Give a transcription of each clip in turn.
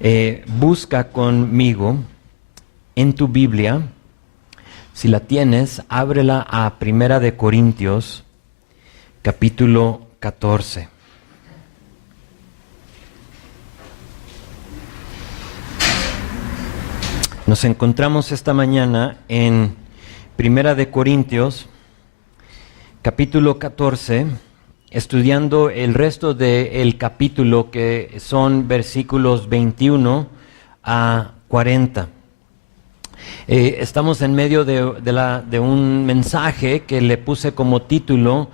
Busca conmigo en tu Biblia, si la tienes, ábrela a Primera de Corintios, capítulo 14. Nos encontramos esta mañana en Primera de Corintios, capítulo 14, estudiando el resto del capítulo, que son versículos 21 a 40. Estamos en medio de un mensaje que le puse como título,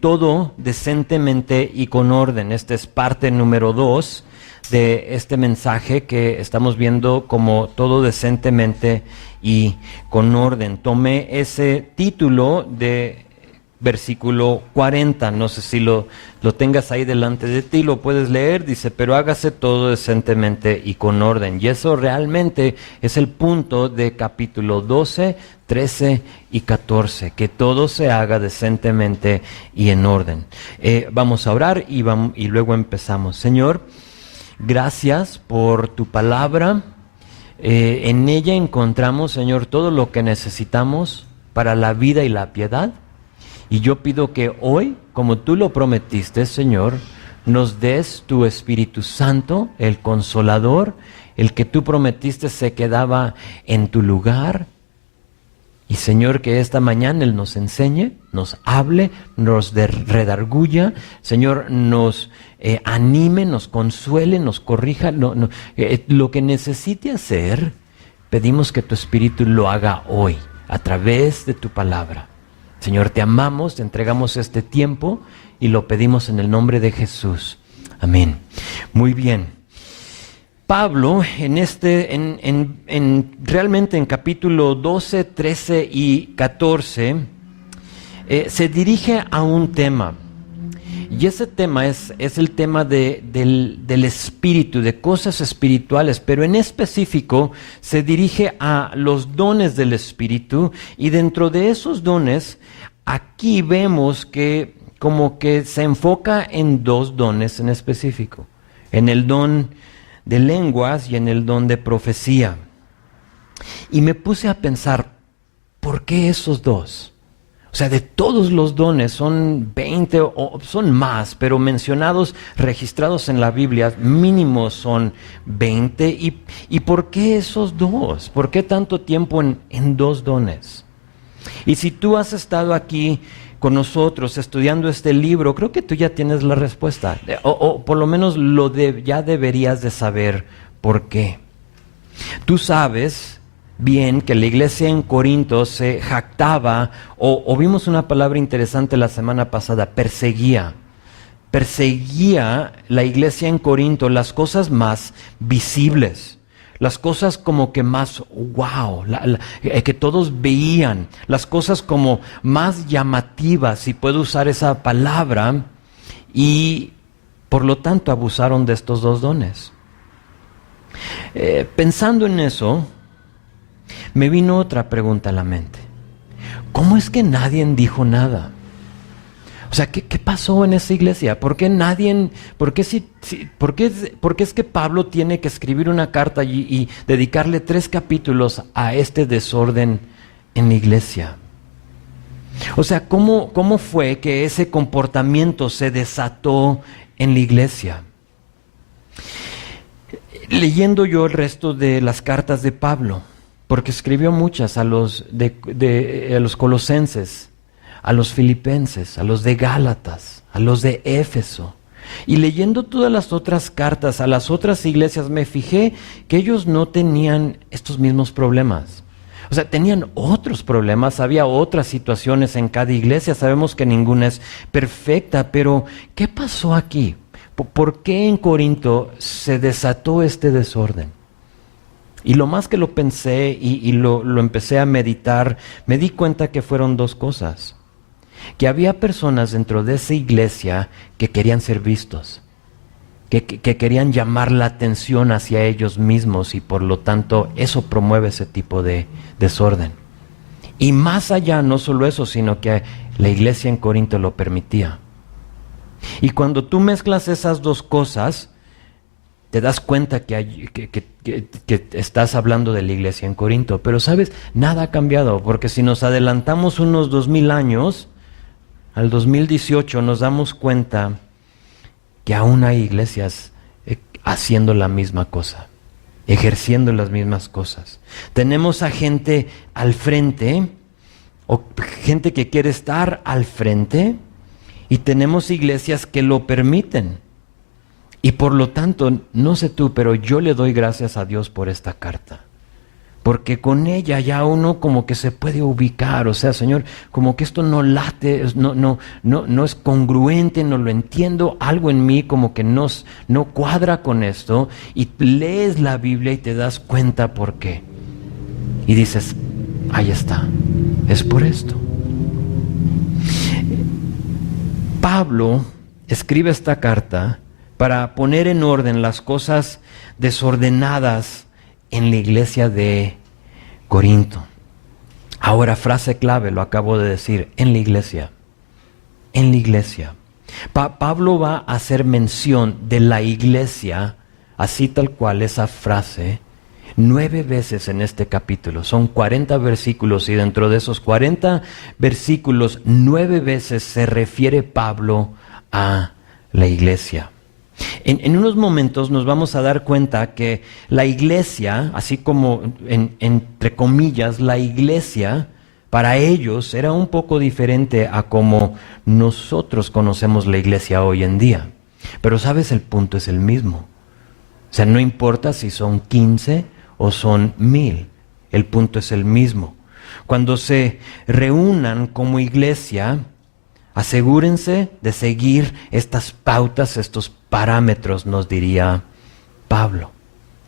todo decentemente y con orden. Esta es parte número 2 de este mensaje que estamos viendo como todo decentemente y con orden. Tomé ese título de versículo 40, no sé si lo tengas ahí delante de ti, lo puedes leer, dice, pero hágase todo decentemente y con orden. Y eso realmente es el punto de capítulo 12, 13 y 14, que todo se haga decentemente y en orden. Vamos a orar y luego empezamos. Señor, gracias por tu palabra. En ella encontramos, Señor, todo lo que necesitamos para la vida y la piedad. Y yo pido que hoy, como tú lo prometiste, Señor, nos des tu Espíritu Santo, el Consolador, el que tú prometiste se quedaba en tu lugar. Y Señor, que esta mañana Él nos enseñe, nos hable, nos redarguya, Señor, nos anime, nos consuele, nos corrija, lo que necesite hacer, pedimos que tu Espíritu lo haga hoy, a través de tu palabra. Señor, te amamos, te entregamos este tiempo y lo pedimos en el nombre de Jesús. Amén. Muy bien. Pablo, realmente en capítulo 12, 13 y 14, se dirige a un tema. Y ese tema es el tema del espíritu, de cosas espirituales, pero en específico se dirige a los dones del espíritu, y dentro de esos dones, aquí vemos que como que se enfoca en dos dones en específico, en el don de lenguas y en el don de profecía. Y me puse a pensar, ¿por qué esos dos? O sea, de todos los dones, son 20 o son más, pero mencionados, registrados en la Biblia, mínimo son 20. ¿Y por qué esos dos? ¿Por qué tanto tiempo en dos dones? Y si tú has estado aquí con nosotros estudiando este libro, creo que tú ya tienes la respuesta, o por lo menos ya deberías de saber por qué. Tú sabes bien que la iglesia en Corinto se jactaba, o vimos una palabra interesante la semana pasada, perseguía la iglesia en Corinto las cosas más visibles, las cosas como que más wow, que todos veían, las cosas como más llamativas, si puedo usar esa palabra, y por lo tanto abusaron de estos dos dones. Pensando en eso, me vino otra pregunta a la mente. ¿Cómo es que nadie dijo nada? O sea, ¿qué pasó en esa iglesia? ¿Por qué es que Pablo tiene que escribir una carta y dedicarle 3 capítulos a este desorden en la iglesia? O sea, ¿cómo fue que ese comportamiento se desató en la iglesia? Leyendo yo el resto de las cartas de Pablo, porque escribió muchas a los colosenses, a los filipenses, a los de Gálatas, a los de Éfeso. Y leyendo todas las otras cartas a las otras iglesias, me fijé que ellos no tenían estos mismos problemas. O sea, tenían otros problemas, había otras situaciones en cada iglesia. Sabemos que ninguna es perfecta, pero ¿qué pasó aquí? ¿Por qué en Corinto se desató este desorden? Y lo más que lo pensé y lo empecé a meditar, me di cuenta que fueron dos cosas. Que había personas dentro de esa iglesia que querían ser vistos, que querían llamar la atención hacia ellos mismos, y por lo tanto eso promueve ese tipo de desorden. Y más allá, no solo eso, sino que la iglesia en Corinto lo permitía. Y cuando tú mezclas esas dos cosas, te das cuenta que estás hablando de la iglesia en Corinto. Pero sabes, nada ha cambiado, porque si nos adelantamos unos 2000 años, al 2018 nos damos cuenta que aún hay iglesias haciendo la misma cosa, ejerciendo las mismas cosas. Tenemos a gente al frente, o gente que quiere estar al frente, y tenemos iglesias que lo permiten. Y por lo tanto, no sé tú, pero yo le doy gracias a Dios por esta carta. Porque con ella ya uno como que se puede ubicar. O sea, Señor, como que esto no late, no es congruente, no lo entiendo. Algo en mí como que no cuadra con esto. Y lees la Biblia y te das cuenta por qué. Y dices, ahí está, es por esto. Pablo escribe esta carta para poner en orden las cosas desordenadas en la iglesia de Corinto. Ahora, frase clave, lo acabo de decir, en la iglesia. En la iglesia. Pablo va a hacer mención de la iglesia, así tal cual esa frase, 9 veces en este capítulo. Son 40 versículos y dentro de esos 40 versículos, 9 veces se refiere Pablo a la iglesia. En unos momentos nos vamos a dar cuenta que la iglesia, así como entre comillas, la iglesia para ellos era un poco diferente a como nosotros conocemos la iglesia hoy en día. Pero sabes, el punto es el mismo. O sea, no importa si son 15 o son 1000, el punto es el mismo. Cuando se reúnan como iglesia, asegúrense de seguir estas pautas, estos parámetros, nos diría Pablo.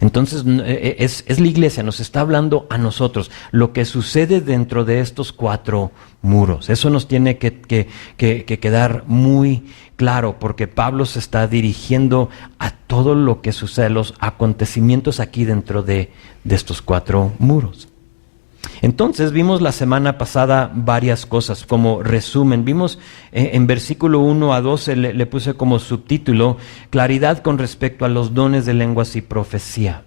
Entonces es la iglesia, nos está hablando a nosotros lo que sucede dentro de estos 4 muros. Eso nos tiene que quedar muy claro, porque Pablo se está dirigiendo a todo lo que sucede, los acontecimientos aquí dentro de estos 4 muros. Entonces vimos la semana pasada varias cosas como resumen. Vimos en versículo 1 a 12 le puse como subtítulo claridad con respecto a los dones de lenguas y profecía.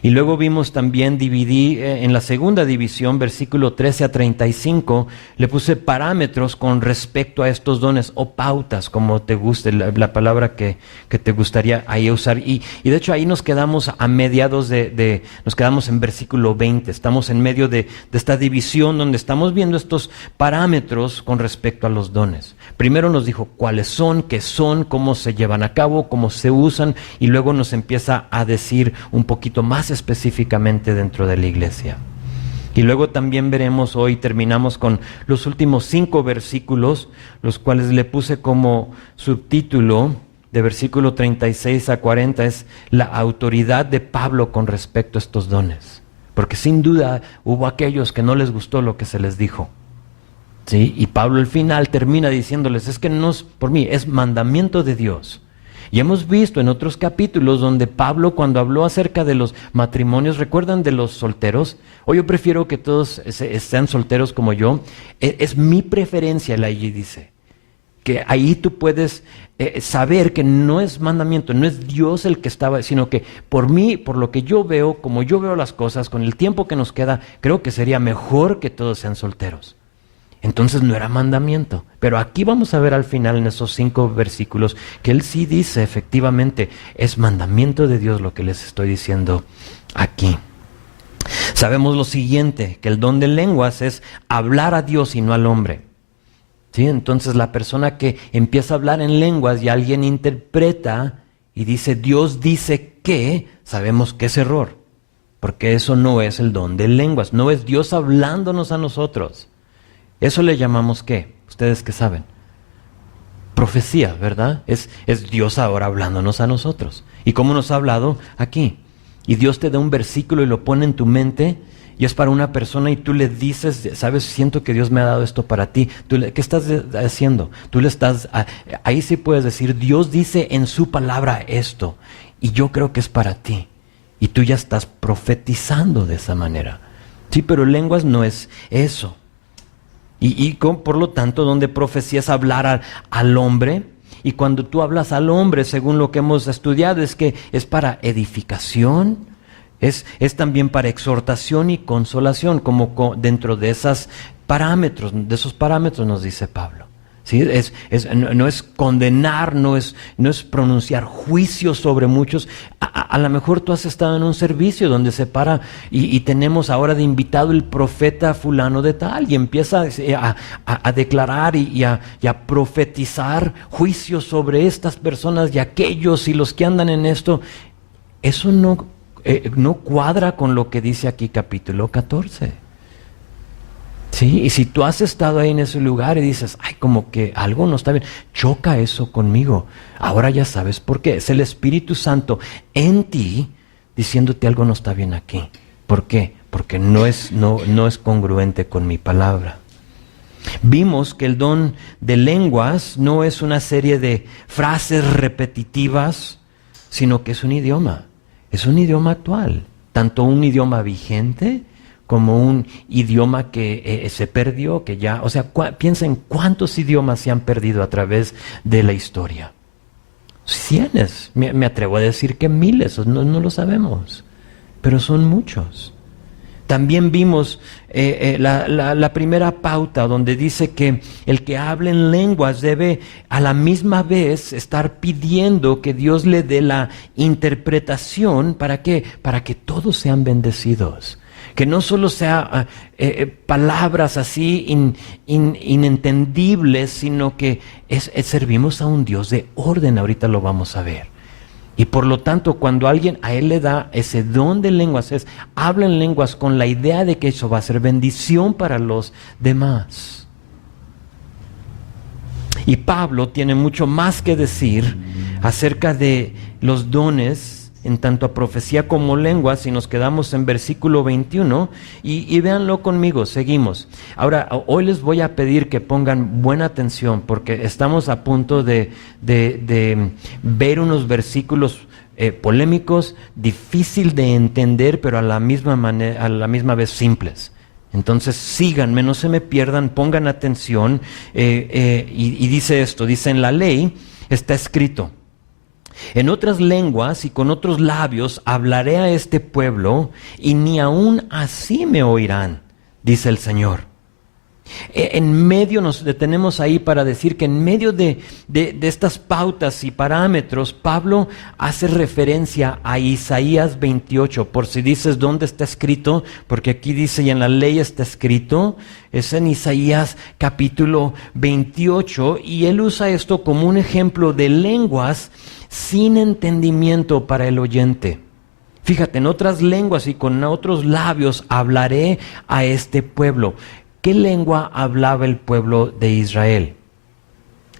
Y luego vimos también, dividí en la segunda división, versículo 13 a 35, le puse parámetros con respecto a estos dones o pautas, como te guste, la palabra que te gustaría ahí usar. Y de hecho ahí nos quedamos a mediados nos quedamos en versículo 20, estamos en medio de esta división donde estamos viendo estos parámetros con respecto a los dones. Primero nos dijo cuáles son, qué son, cómo se llevan a cabo, cómo se usan, y luego nos empieza a decir un poquito más específicamente dentro de la iglesia. Y luego también veremos, hoy terminamos con los últimos 5 versículos, los cuales le puse como subtítulo de versículo 36 a 40, es la autoridad de Pablo con respecto a estos dones. Porque sin duda hubo aquellos que no les gustó lo que se les dijo. ¿Sí? Y Pablo al final termina diciéndoles, es que no es por mí, es mandamiento de Dios. Y hemos visto en otros capítulos donde Pablo, cuando habló acerca de los matrimonios, ¿recuerdan de los solteros? O yo prefiero que todos sean solteros como yo. Es mi preferencia, él allí dice. Que ahí tú puedes saber que no es mandamiento, no es Dios el que estaba, sino que por mí, por lo que yo veo, como yo veo las cosas, con el tiempo que nos queda, creo que sería mejor que todos sean solteros. Entonces no era mandamiento. Pero aquí vamos a ver al final en esos 5 versículos que él sí dice efectivamente es mandamiento de Dios lo que les estoy diciendo aquí. Sabemos lo siguiente, que el don de lenguas es hablar a Dios y no al hombre. ¿Sí? Entonces la persona que empieza a hablar en lenguas y alguien interpreta y dice Dios dice que, sabemos que es error. Porque eso no es el don de lenguas, no es Dios hablándonos a nosotros. Eso le llamamos ¿qué? Ustedes que saben. Profecía, ¿verdad? Es Dios ahora hablándonos a nosotros. ¿Y cómo nos ha hablado? Aquí. Y Dios te da un versículo y lo pone en tu mente y es para una persona y tú le dices, ¿sabes? Siento que Dios me ha dado esto para ti. ¿Qué estás haciendo? Ahí sí puedes decir, Dios dice en su palabra esto y yo creo que es para ti. Y tú ya estás profetizando de esa manera. Sí, pero lenguas no es eso. Por lo tanto, donde profecía es hablar al hombre, Y cuando tú hablas al hombre, según lo que hemos estudiado, es que es para edificación, es también para exhortación y consolación, como dentro de esos parámetros nos dice Pablo. ¿Sí? No es condenar, no es pronunciar juicios sobre muchos. A lo mejor tú has estado en un servicio donde se para y tenemos ahora de invitado el profeta fulano de tal y empieza a declarar y a profetizar juicios sobre estas personas y aquellos y los que andan en esto. Eso no cuadra con lo que dice aquí capítulo 14. Sí, y si tú has estado ahí en ese lugar y dices, ay, como que algo no está bien, choca eso conmigo. Ahora ya sabes por qué. Es el Espíritu Santo en ti diciéndote algo no está bien aquí. ¿Por qué? Porque no es congruente con mi palabra. Vimos que el don de lenguas no es una serie de frases repetitivas, sino que es un idioma. Es un idioma actual, tanto un idioma vigente como un idioma que se perdió, que ya, o sea, piensa en cuántos idiomas se han perdido a través de la historia. Cientos, me atrevo a decir que miles, no lo sabemos, pero son muchos. También vimos la primera pauta donde dice que el que habla en lenguas debe a la misma vez estar pidiendo que Dios le dé la interpretación. ¿Para qué? Para que todos sean bendecidos. Que no solo sea palabras así inentendibles, sino que servimos a un Dios de orden, ahorita lo vamos a ver. Y por lo tanto, cuando alguien a él le da ese don de lenguas, habla en lenguas con la idea de que eso va a ser bendición para los demás. Y Pablo tiene mucho más que decir acerca de los dones en tanto a profecía como lenguas, si nos quedamos en versículo 21, y véanlo conmigo, seguimos. Ahora, hoy les voy a pedir que pongan buena atención, porque estamos a punto de ver unos versículos polémicos, difícil de entender, pero a la misma vez simples. Entonces síganme, no se me pierdan, pongan atención, y dice esto, dice en la ley, está escrito: en otras lenguas y con otros labios hablaré a este pueblo, y ni aun así me oirán, dice el Señor. En medio nos detenemos ahí para decir que en medio de estas pautas y parámetros, Pablo hace referencia a Isaías 28, por si dices dónde está escrito, porque aquí dice y en la ley está escrito, es en Isaías capítulo 28, y él usa esto como un ejemplo de lenguas sin entendimiento para el oyente. Fíjate, en otras lenguas y con otros labios hablaré a este pueblo. ¿Qué lengua hablaba el pueblo de Israel?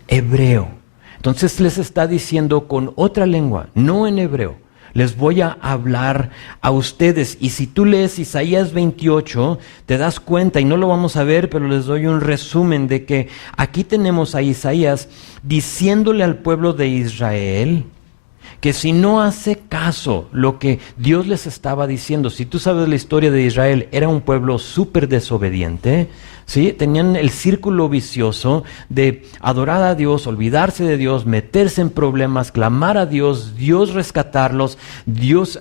Hebreo. Entonces les está diciendo con otra lengua, no en hebreo. Les voy a hablar a ustedes. Y si tú lees Isaías 28, te das cuenta, y no lo vamos a ver, pero les doy un resumen de que aquí tenemos a Isaías diciéndole al pueblo de Israel que si no hace caso lo que Dios les estaba diciendo, si tú sabes la historia de Israel, era un pueblo súper desobediente, ¿sí? Tenían el círculo vicioso de adorar a Dios, olvidarse de Dios, meterse en problemas, clamar a Dios, Dios rescatarlos,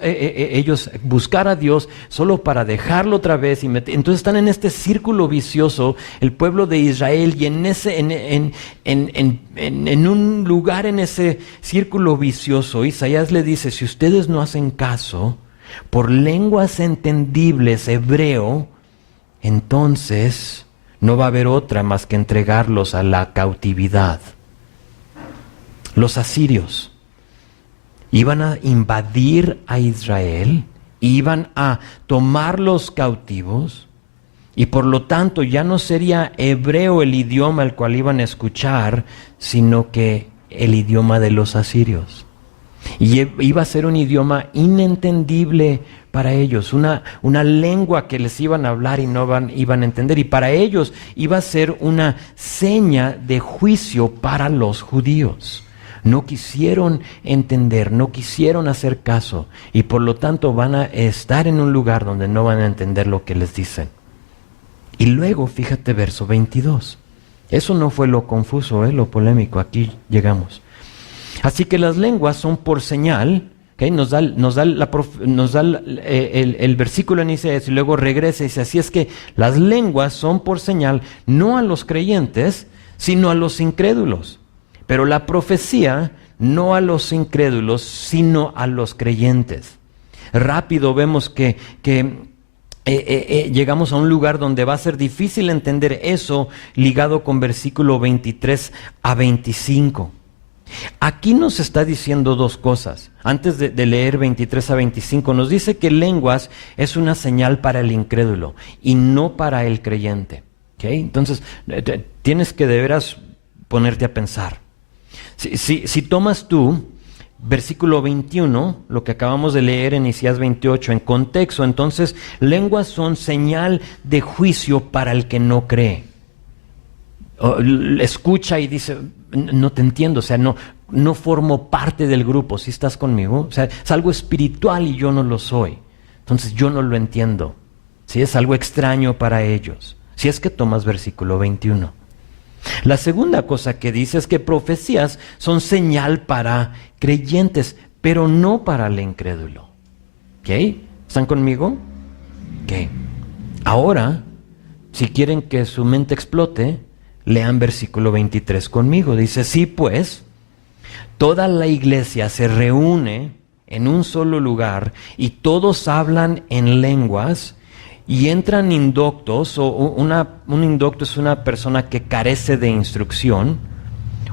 ellos buscar a Dios solo para dejarlo otra vez. Entonces están en este círculo vicioso, el pueblo de Israel, y en un lugar en ese círculo vicioso, Isaías le dice, si ustedes no hacen caso, por lenguas entendibles hebreo, entonces no va a haber otra más que entregarlos a la cautividad. Los asirios iban a invadir a Israel, iban a tomarlos cautivos, y por lo tanto ya no sería hebreo el idioma al cual iban a escuchar, sino que el idioma de los asirios. Y iba a ser un idioma inentendible para ellos, una lengua que les iban a hablar y no iban a entender. Y para ellos iba a ser una seña de juicio para los judíos. No quisieron entender, no quisieron hacer caso, y por lo tanto van a estar en un lugar donde no van a entender lo que les dicen. Y luego, fíjate verso 22. Eso no fue lo confuso, lo polémico, aquí llegamos. Así que las lenguas son por señal. Okay, nos da el versículo inicia eso y luego regresa y dice, así es que las lenguas son por señal no a los creyentes, sino a los incrédulos. Pero la profecía no a los incrédulos, sino a los creyentes. Rápido vemos que llegamos a un lugar donde va a ser difícil entender eso ligado con versículo 23 a 25. Aquí nos está diciendo dos cosas. Antes de leer 23 a 25, nos dice que lenguas es una señal para el incrédulo y no para el creyente. ¿Okay? Entonces, tienes que de veras ponerte a pensar. Si tomas tú versículo 21, lo que acabamos de leer en Isaías 28, en contexto, entonces, lenguas son señal de juicio para el que no cree. Escucha y dice, no te entiendo, o sea, no formo parte del grupo. ¿Sí estás conmigo? O sea, es algo espiritual y yo no lo soy. Entonces yo no lo entiendo. ¿Sí? Es algo extraño para ellos. Si es que tomas versículo 21. La segunda cosa que dice es que profecías son señal para creyentes, pero no para el incrédulo. ¿Ok? ¿Están conmigo? Ok. Ahora, si quieren que su mente explote, lean versículo 23 conmigo. Dice, sí pues, toda la iglesia se reúne en un solo lugar y todos hablan en lenguas y entran indoctos, o un indocto es una persona que carece de instrucción,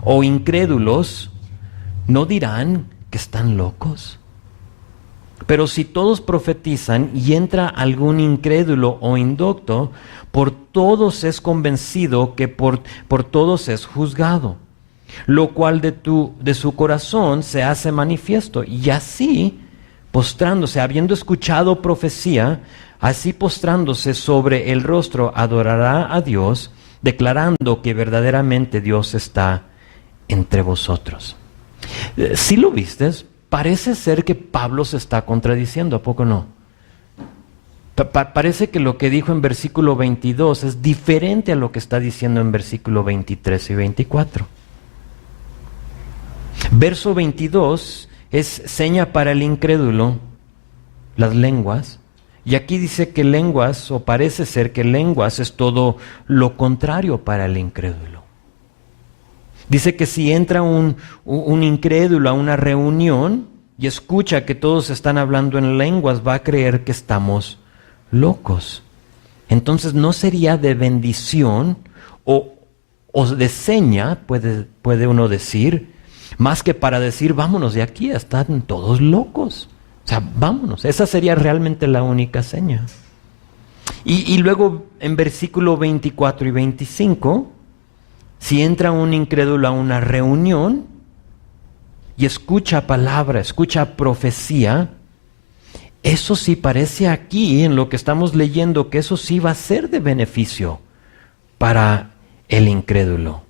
o incrédulos, ¿no dirán que están locos? Pero si todos profetizan y entra algún incrédulo o indocto, por todos es convencido que por todos es juzgado, lo cual de su corazón se hace manifiesto. Y así, postrándose, habiendo escuchado profecía, así postrándose sobre el rostro, adorará a Dios, declarando que verdaderamente Dios está entre vosotros. ¿Sí lo vistes? Parece ser que Pablo se está contradiciendo, ¿a poco no? Parece que lo que dijo en versículo 22 es diferente a lo que está diciendo en versículo 23 y 24. Verso 22 es seña para el incrédulo, las lenguas, y aquí dice que lenguas, o parece ser que lenguas es todo lo contrario para el incrédulo. Dice que si entra un incrédulo a una reunión y escucha que todos están hablando en lenguas, va a creer que estamos locos. Entonces no sería de bendición o de seña, puede uno decir, más que para decir, vámonos de aquí, están todos locos. O sea, vámonos. Esa sería realmente la única seña. Y luego en versículo 24 y 25, si entra un incrédulo a una reunión y escucha palabra, escucha profecía, eso sí parece aquí, en lo que estamos leyendo, que eso sí va a ser de beneficio para el incrédulo.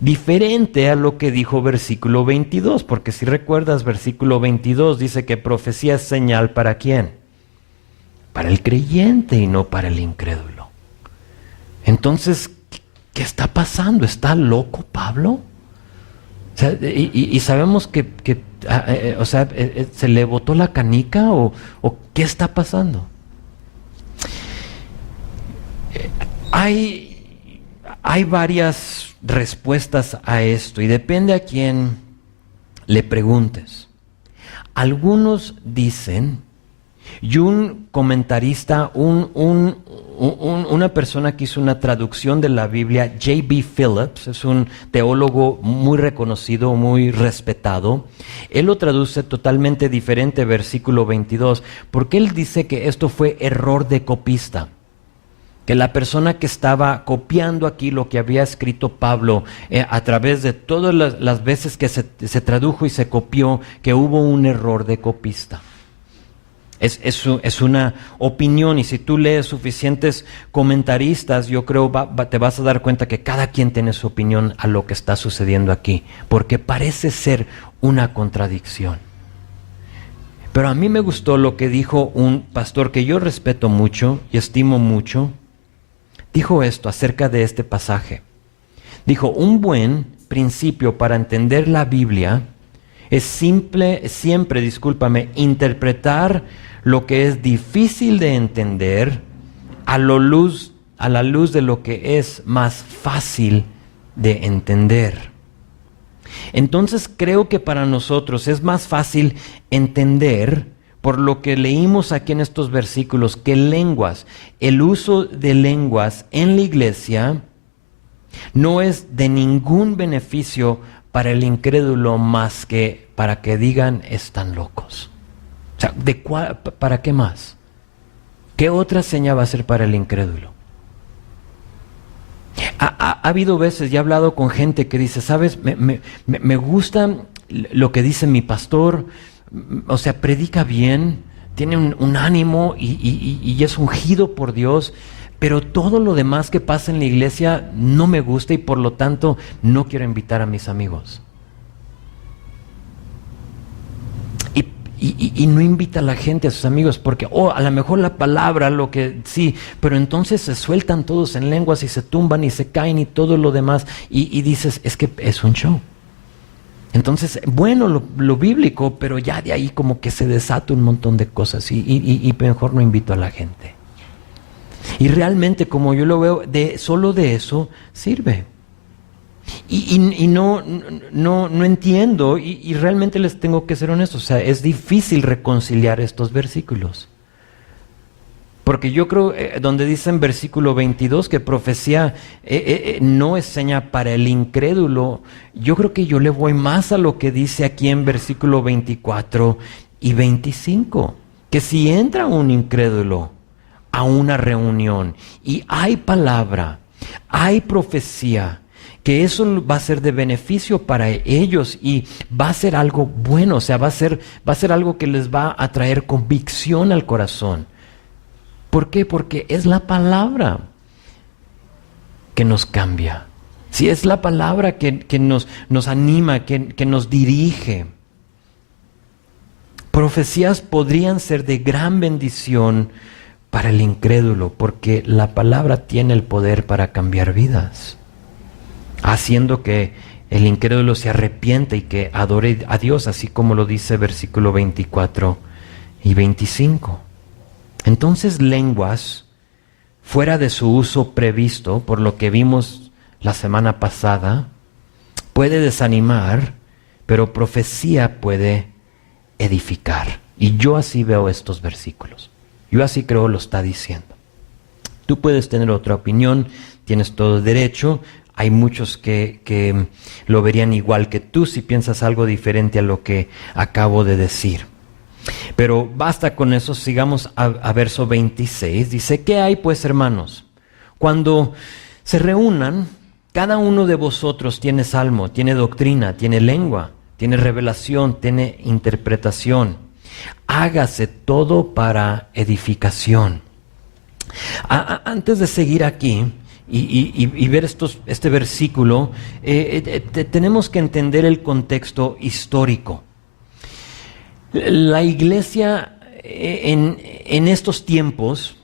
Diferente a lo que dijo versículo 22, porque si recuerdas, versículo 22 dice que profecía es señal ¿para quién? Para el creyente y no para el incrédulo. Entonces, ¿qué está pasando? ¿Está loco Pablo? O sea, y sabemos que ¿se le botó la canica o qué está pasando? Hay varias respuestas a esto y depende a quién le preguntes. Algunos dicen, y un comentarista, una persona que hizo una traducción de la Biblia, J.B. Phillips, es un teólogo muy reconocido, muy respetado. Él lo traduce totalmente diferente, versículo 22, porque él dice que esto fue error de copista. Que la persona que estaba copiando aquí lo que había escrito Pablo a través de todas las veces que se tradujo y se copió, que hubo un error de copista. Es una opinión, y si tú lees suficientes comentaristas, yo creo te vas a dar cuenta que cada quien tiene su opinión a lo que está sucediendo aquí, porque parece ser una contradicción. Pero a mí me gustó lo que dijo un pastor que yo respeto mucho y estimo mucho. Dijo esto acerca de este pasaje. Dijo, un buen principio para entender la Biblia Es siempre, interpretar lo que es difícil de entender a la luz de lo que es más fácil de entender. Entonces creo que para nosotros es más fácil entender, por lo que leímos aquí en estos versículos, que lenguas, el uso de lenguas en la iglesia no es de ningún beneficio para el incrédulo más que para que digan están locos. O sea, ¿para qué más? ¿Qué otra señal va a ser para el incrédulo? Ha habido veces, y he hablado con gente que dice, ¿sabes? Me gusta lo que dice mi pastor, o sea, predica bien, tiene un ánimo y es ungido por Dios, pero todo lo demás que pasa en la iglesia no me gusta y por lo tanto no quiero invitar a mis amigos. Y no invita a la gente, a sus amigos, porque a lo mejor la palabra, lo que sí, pero entonces se sueltan todos en lenguas y se tumban y se caen y todo lo demás, y dices, es que es un show. Entonces, bueno, lo bíblico, pero ya de ahí como que se desata un montón de cosas y mejor no invito a la gente. Y realmente, como yo lo veo, solo de eso sirve. Y no entiendo, y realmente les tengo que ser honestos, o sea, es difícil reconciliar estos versículos. Porque yo creo, donde dice en versículo 22 que profecía no es seña para el incrédulo, yo creo que yo le voy más a lo que dice aquí en versículo 24 y 25, que si entra un incrédulo a una reunión y hay palabra, hay profecía, que eso va a ser de beneficio para ellos y va a ser algo bueno, o sea, va a ser algo que les va a traer convicción al corazón. ¿Por qué? Porque es la palabra que nos cambia. Sí, es la palabra que nos anima, que nos dirige. Profecías podrían ser de gran bendición para el incrédulo, porque la palabra tiene el poder para cambiar vidas, haciendo que el incrédulo se arrepiente y que adore a Dios, así como lo dice versículo 24 y 25. Entonces, lenguas, fuera de su uso previsto, por lo que vimos la semana pasada, puede desanimar, pero profecía puede edificar. Y yo así veo estos versículos. Yo así creo lo está diciendo. Tú puedes tener otra opinión, tienes todo derecho. Hay muchos que lo verían igual que tú si piensas algo diferente a lo que acabo de decir. Pero basta con eso, sigamos a verso 26. Dice, ¿qué hay pues, hermanos? Cuando se reúnan, cada uno de vosotros tiene salmo, tiene doctrina, tiene lengua, tiene revelación, tiene interpretación. Hágase todo para edificación. Antes de seguir aquí y ver este versículo, tenemos que entender el contexto histórico. La iglesia en estos tiempos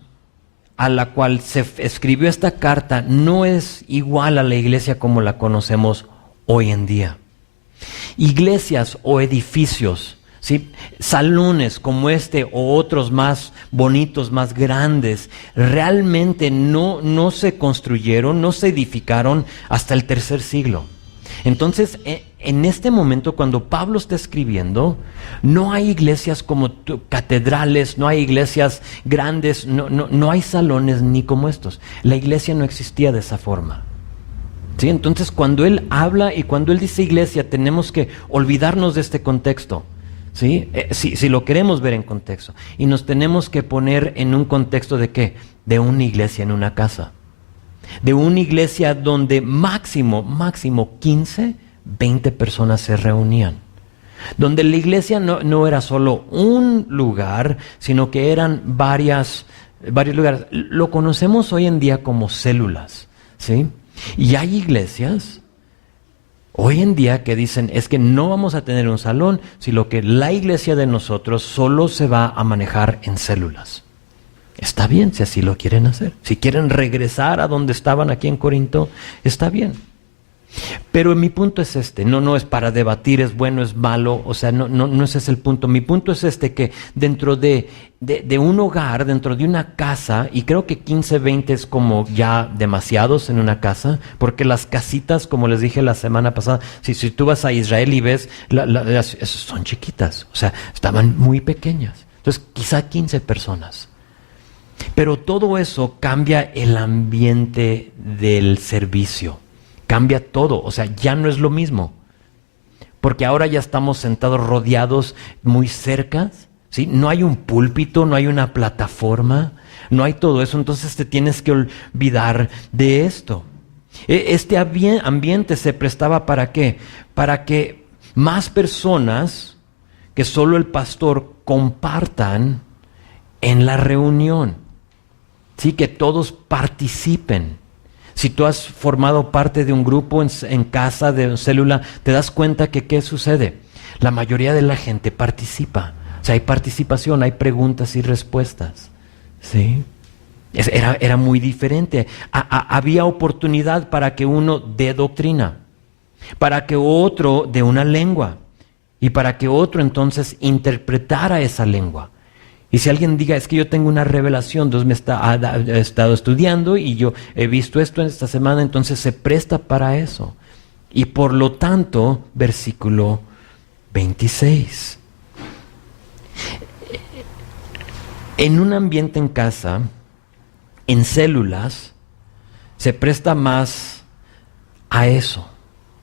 a la cual se escribió esta carta no es igual a la iglesia como la conocemos hoy en día. Iglesias o edificios, ¿sí? Salones como este o otros más bonitos, más grandes, realmente no se construyeron, no se edificaron hasta el tercer siglo. Entonces, en este momento, cuando Pablo está escribiendo, no hay iglesias como catedrales, no hay iglesias grandes, no hay salones ni como estos. La iglesia no existía de esa forma. ¿Sí? Entonces, cuando él habla y cuando él dice iglesia, tenemos que olvidarnos de este contexto. ¿Sí? Si lo queremos ver en contexto. Y nos tenemos que poner en un contexto de ¿qué? De una iglesia en una casa. De una iglesia donde máximo 15, 20 personas se reunían. Donde la iglesia no era solo un lugar, sino que eran varios lugares. Lo conocemos hoy en día como células, ¿sí? Y hay iglesias hoy en día que dicen, es que no vamos a tener un salón, sino que la iglesia de nosotros solo se va a manejar en células. Está bien si así lo quieren hacer. Si quieren regresar a donde estaban aquí en Corinto, está bien. Pero mi punto es este, no es para debatir, es bueno, es malo, o sea, no ese es el punto. Mi punto es este, que dentro de un hogar, dentro de una casa, y creo que 15, 20 es como ya demasiados en una casa, porque las casitas, como les dije la semana pasada, si tú vas a Israel y ves, son chiquitas, o sea, estaban muy pequeñas. Entonces, quizá 15 personas. Pero todo eso cambia el ambiente del servicio. Cambia todo, o sea, ya no es lo mismo. Porque ahora ya estamos sentados rodeados muy cerca, ¿sí? No hay un púlpito, no hay una plataforma, no hay todo eso, entonces te tienes que olvidar de esto. Este ambiente se prestaba ¿para qué? Para que más personas que solo el pastor compartan en la reunión, ¿sí? Que todos participen. Si tú has formado parte de un grupo en casa, de una célula, te das cuenta que ¿qué sucede? La mayoría de la gente participa. O sea, hay participación, hay preguntas y respuestas. ¿Sí? Era muy diferente. Había oportunidad para que uno dé doctrina, para que otro dé una lengua y para que otro entonces interpretara esa lengua. Y si alguien diga, es que yo tengo una revelación, Dios he estado estudiando y yo he visto esto en esta semana, entonces se presta para eso. Y por lo tanto, versículo 26. En un ambiente en casa, en células, se presta más a eso,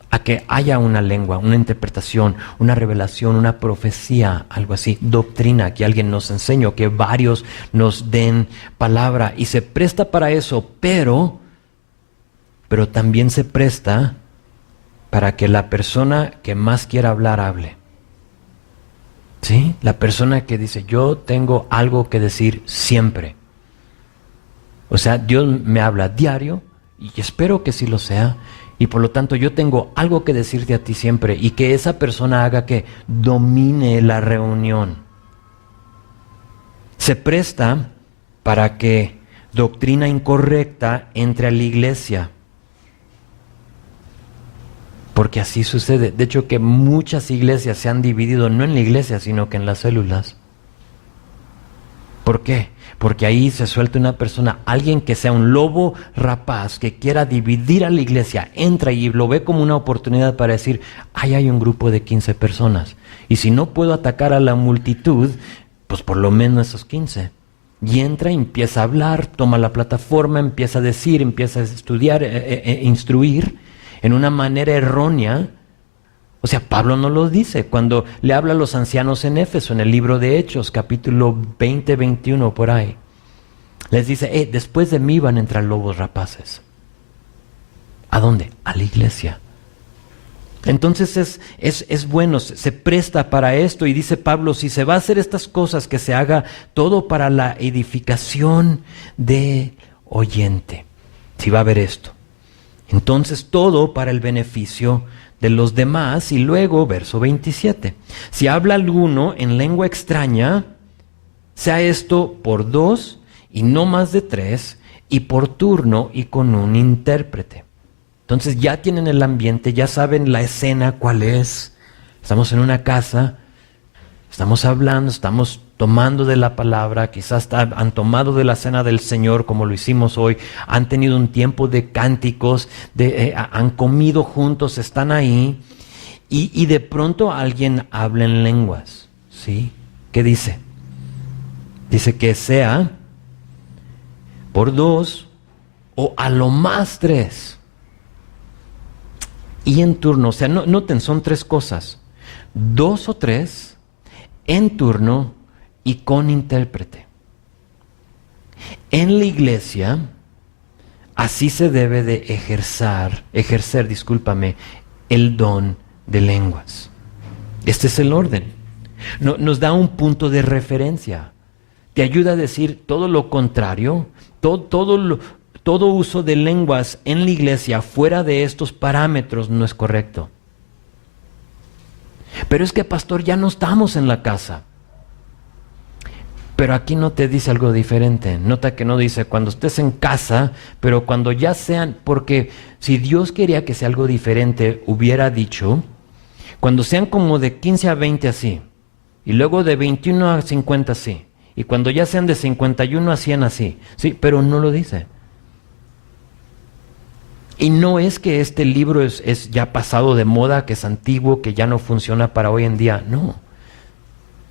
a que haya una lengua, una interpretación, una revelación, una profecía, algo así, doctrina, que alguien nos enseñe, que varios nos den palabra, y se presta para eso, pero también se presta para que la persona que más quiera hablar, hable. ¿Sí? La persona que dice, yo tengo algo que decir siempre. O sea, Dios me habla diario, y espero que sí lo sea, y por lo tanto yo tengo algo que decirte a ti siempre, y que esa persona haga que domine la reunión. Se presta para que doctrina incorrecta entre a la iglesia. Porque así sucede. De hecho, que muchas iglesias se han dividido, no en la iglesia, sino que en las células. ¿Por qué? Porque ahí se suelta una persona, alguien que sea un lobo rapaz, que quiera dividir a la iglesia, entra y lo ve como una oportunidad para decir, ahí hay un grupo de 15 personas. Y si no puedo atacar a la multitud, pues por lo menos esos 15. Y entra y empieza a hablar, toma la plataforma, empieza a decir, empieza a estudiar, instruir en una manera errónea. O sea, Pablo no lo dice cuando le habla a los ancianos en Éfeso, en el libro de Hechos, capítulo 20, 21, por ahí. Les dice, después de mí van a entrar lobos rapaces. ¿A dónde? A la iglesia. Entonces es bueno, se presta para esto, y dice Pablo, si se va a hacer estas cosas, que se haga todo para la edificación del oyente. Si va a haber esto. Entonces todo para el beneficio de los demás. Y luego, verso 27, si habla alguno en lengua extraña, sea esto por 2 y no más de 3, y por turno y con un intérprete. Entonces ya tienen el ambiente, ya saben la escena cuál es. Estamos en una casa, estamos hablando, estamos tomando de la palabra, quizás han tomado de la cena del Señor como lo hicimos hoy, han tenido un tiempo de cánticos, han comido juntos, están ahí, y de pronto alguien habla en lenguas, ¿sí? ¿Qué dice? Dice que sea por 2 o a lo más 3. Y en turno, o sea, noten, son 3 cosas, 2 o 3, en turno y con intérprete. En la iglesia, así se debe de ejercer, el don de lenguas. Este es el orden. Nos da un punto de referencia. Te ayuda a decir todo lo contrario, todo uso de lenguas en la iglesia fuera de estos parámetros no es correcto. Pero es que, pastor, ya no estamos en la casa. Pero aquí no te dice algo diferente. Nota que no dice cuando estés en casa, pero cuando ya sean, porque si Dios quería que sea algo diferente, hubiera dicho, cuando sean como de 15 a 20 así, y luego de 21 a 50 así, y cuando ya sean de 51 a 100 así, sí, pero no lo dice. Y no es que este libro es ya pasado de moda, que es antiguo, que ya no funciona para hoy en día, no.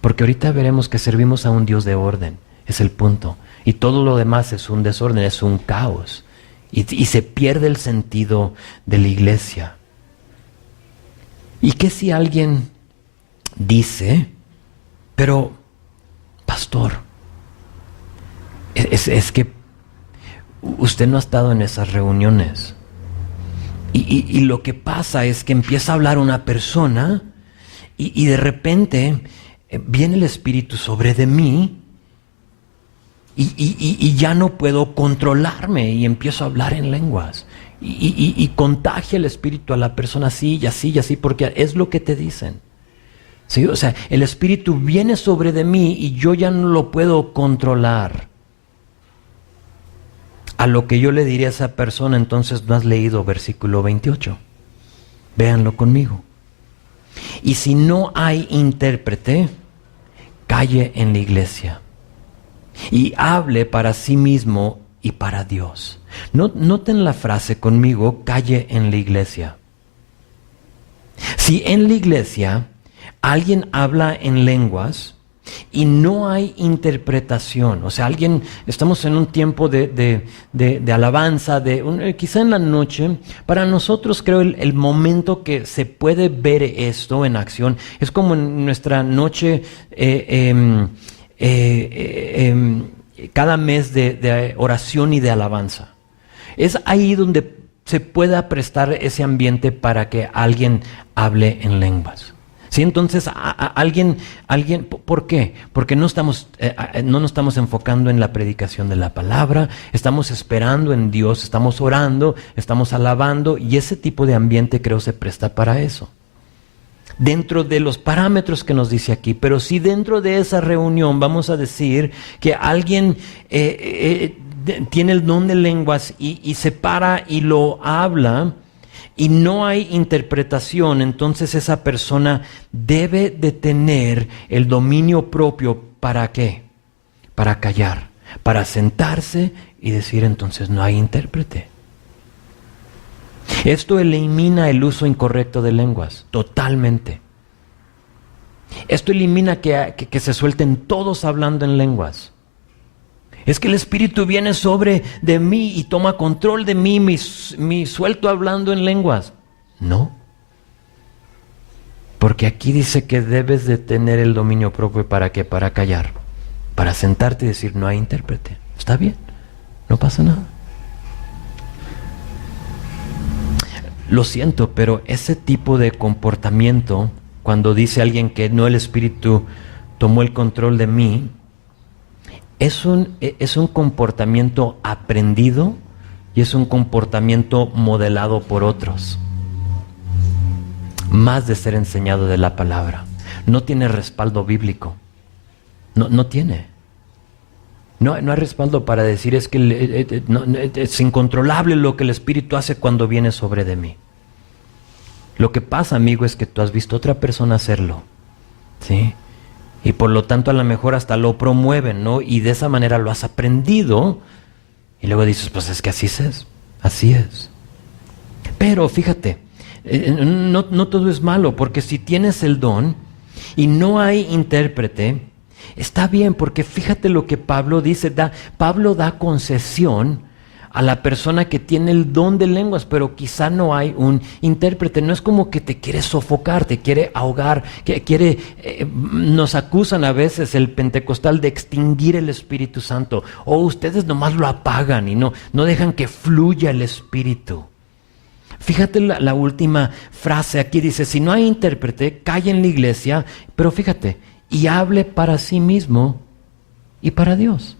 Porque ahorita veremos que servimos a un Dios de orden, es el punto. Y todo lo demás es un desorden, es un caos. Y se pierde el sentido de la iglesia. ¿Y qué si alguien dice, pero, pastor, es que usted no ha estado en esas reuniones? Y lo que pasa es que empieza a hablar una persona y de repente viene el Espíritu sobre de mí y ya no puedo controlarme y empiezo a hablar en lenguas y contagia el Espíritu a la persona así y así y así, porque es lo que te dicen. ¿Sí? O sea, el Espíritu viene sobre de mí y yo ya no lo puedo controlar. A lo que yo le diría a esa persona, entonces no has leído versículo 28. Véanlo conmigo. Y si no hay intérprete, calle en la iglesia y hable para sí mismo y para Dios. Noten la frase conmigo, calle en la iglesia. Si en la iglesia alguien habla en lenguas y no hay interpretación, o sea, estamos en un tiempo de alabanza, quizá en la noche, para nosotros creo el momento que se puede ver esto en acción, es como en nuestra noche cada mes de oración y de alabanza. Es ahí donde se pueda prestar ese ambiente para que alguien hable en lenguas. ¿Sí? Entonces, alguien, ¿por qué? Porque no nos estamos enfocando en la predicación de la palabra, estamos esperando en Dios, estamos orando, estamos alabando, y ese tipo de ambiente creo se presta para eso. Dentro de los parámetros que nos dice aquí, pero si dentro de esa reunión vamos a decir que alguien tiene el don de lenguas y se para y lo habla, y no hay interpretación, entonces esa persona debe de tener el dominio propio. ¿Para qué? Para callar, para sentarse y decir, entonces no hay intérprete. Esto elimina el uso incorrecto de lenguas, totalmente. Esto elimina que se suelten todos hablando en lenguas. Es que el Espíritu viene sobre de mí y toma control de mí, me suelto hablando en lenguas. No. Porque aquí dice que debes de tener el dominio propio. ¿Para qué? Para callar. Para sentarte y decir, no hay intérprete. Está bien, no pasa nada. Lo siento, pero ese tipo de comportamiento, cuando dice alguien que no, el Espíritu tomó el control de mí, es un comportamiento aprendido y es un comportamiento modelado por otros, más de ser enseñado de la palabra. No tiene respaldo bíblico, no tiene. No hay respaldo para decir es que es incontrolable lo que el Espíritu hace cuando viene sobre de mí. Lo que pasa, amigo, es que tú has visto a otra persona hacerlo, ¿sí? Y por lo tanto a lo mejor hasta lo promueven, ¿no? Y de esa manera lo has aprendido. Y luego dices, pues es que así es. Así es. Pero fíjate, no todo es malo, porque si tienes el don y no hay intérprete, está bien, porque fíjate lo que Pablo dice. Pablo da concesión a la persona que tiene el don de lenguas, pero quizá no hay un intérprete. No es como que te quiere sofocar, te quiere ahogar, nos acusan a veces el pentecostal de extinguir el Espíritu Santo, o ustedes nomás lo apagan y no dejan que fluya el Espíritu. Fíjate la última frase aquí, dice, si no hay intérprete, calle en la iglesia, pero fíjate, y hable para sí mismo y para Dios.